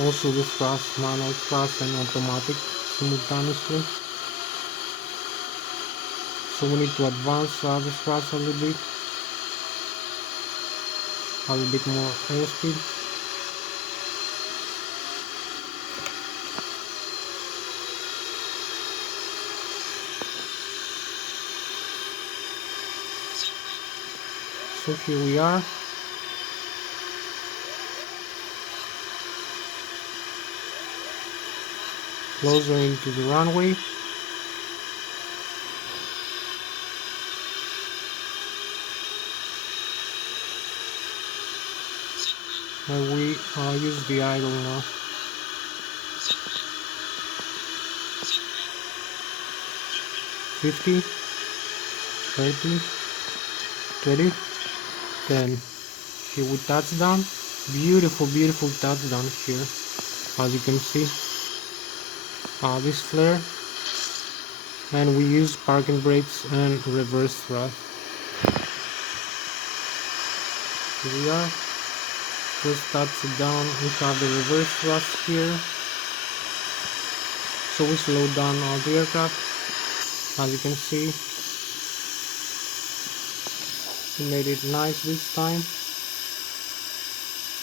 Also the thrust, manual thrust and automatic simultaneously. So we need to advance the thrust a little bit more airspeed. So here we are. Closer into the runway. And we use the idle now. 50, 30, 20, 10. Here we touch down. Beautiful, beautiful touchdown here. As you can see, this flare. And we use parking brakes and reverse thrust. Here we are. Just touch it down. We have the reverse thrust here. So we slow down the aircraft. As you can see, we made it nice this time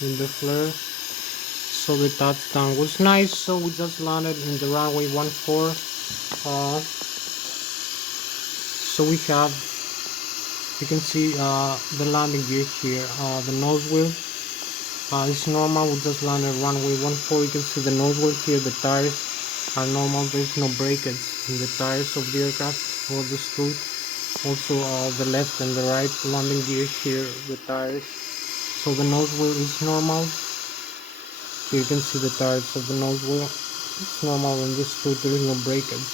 in the flare. So the touchdown was nice. So we just landed in the runway 14. So we have, you can see the landing gear here. The nose wheel is normal. We just landed runway 14. You can see the nose wheel here. The tires are normal. There's no breakage in the tires of the aircraft or the strut. Also the left and the right landing gear here, the tires. So the nose wheel is normal. Here you can see the tires of the nose wheel. It's normal in this strut. There is no breakage.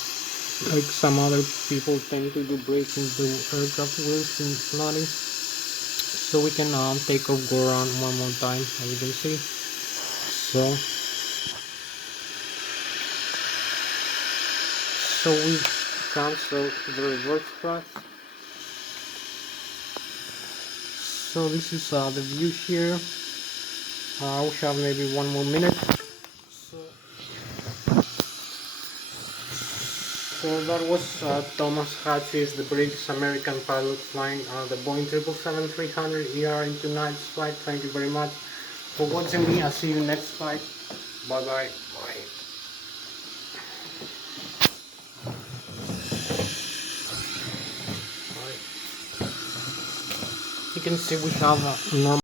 Like some other people tend to do breaking the aircraft wheels in landing. So we can take off, go around one more time, as you can see. So we cancel the reverse thrust. So this is the view here. We have maybe 1 more minute. So that was Thomas Hatsios, the British American pilot flying the Boeing 777-300ER into tonight's flight. Thank you very much for watching me. I'll see you next flight. Bye bye. You can see we have a normal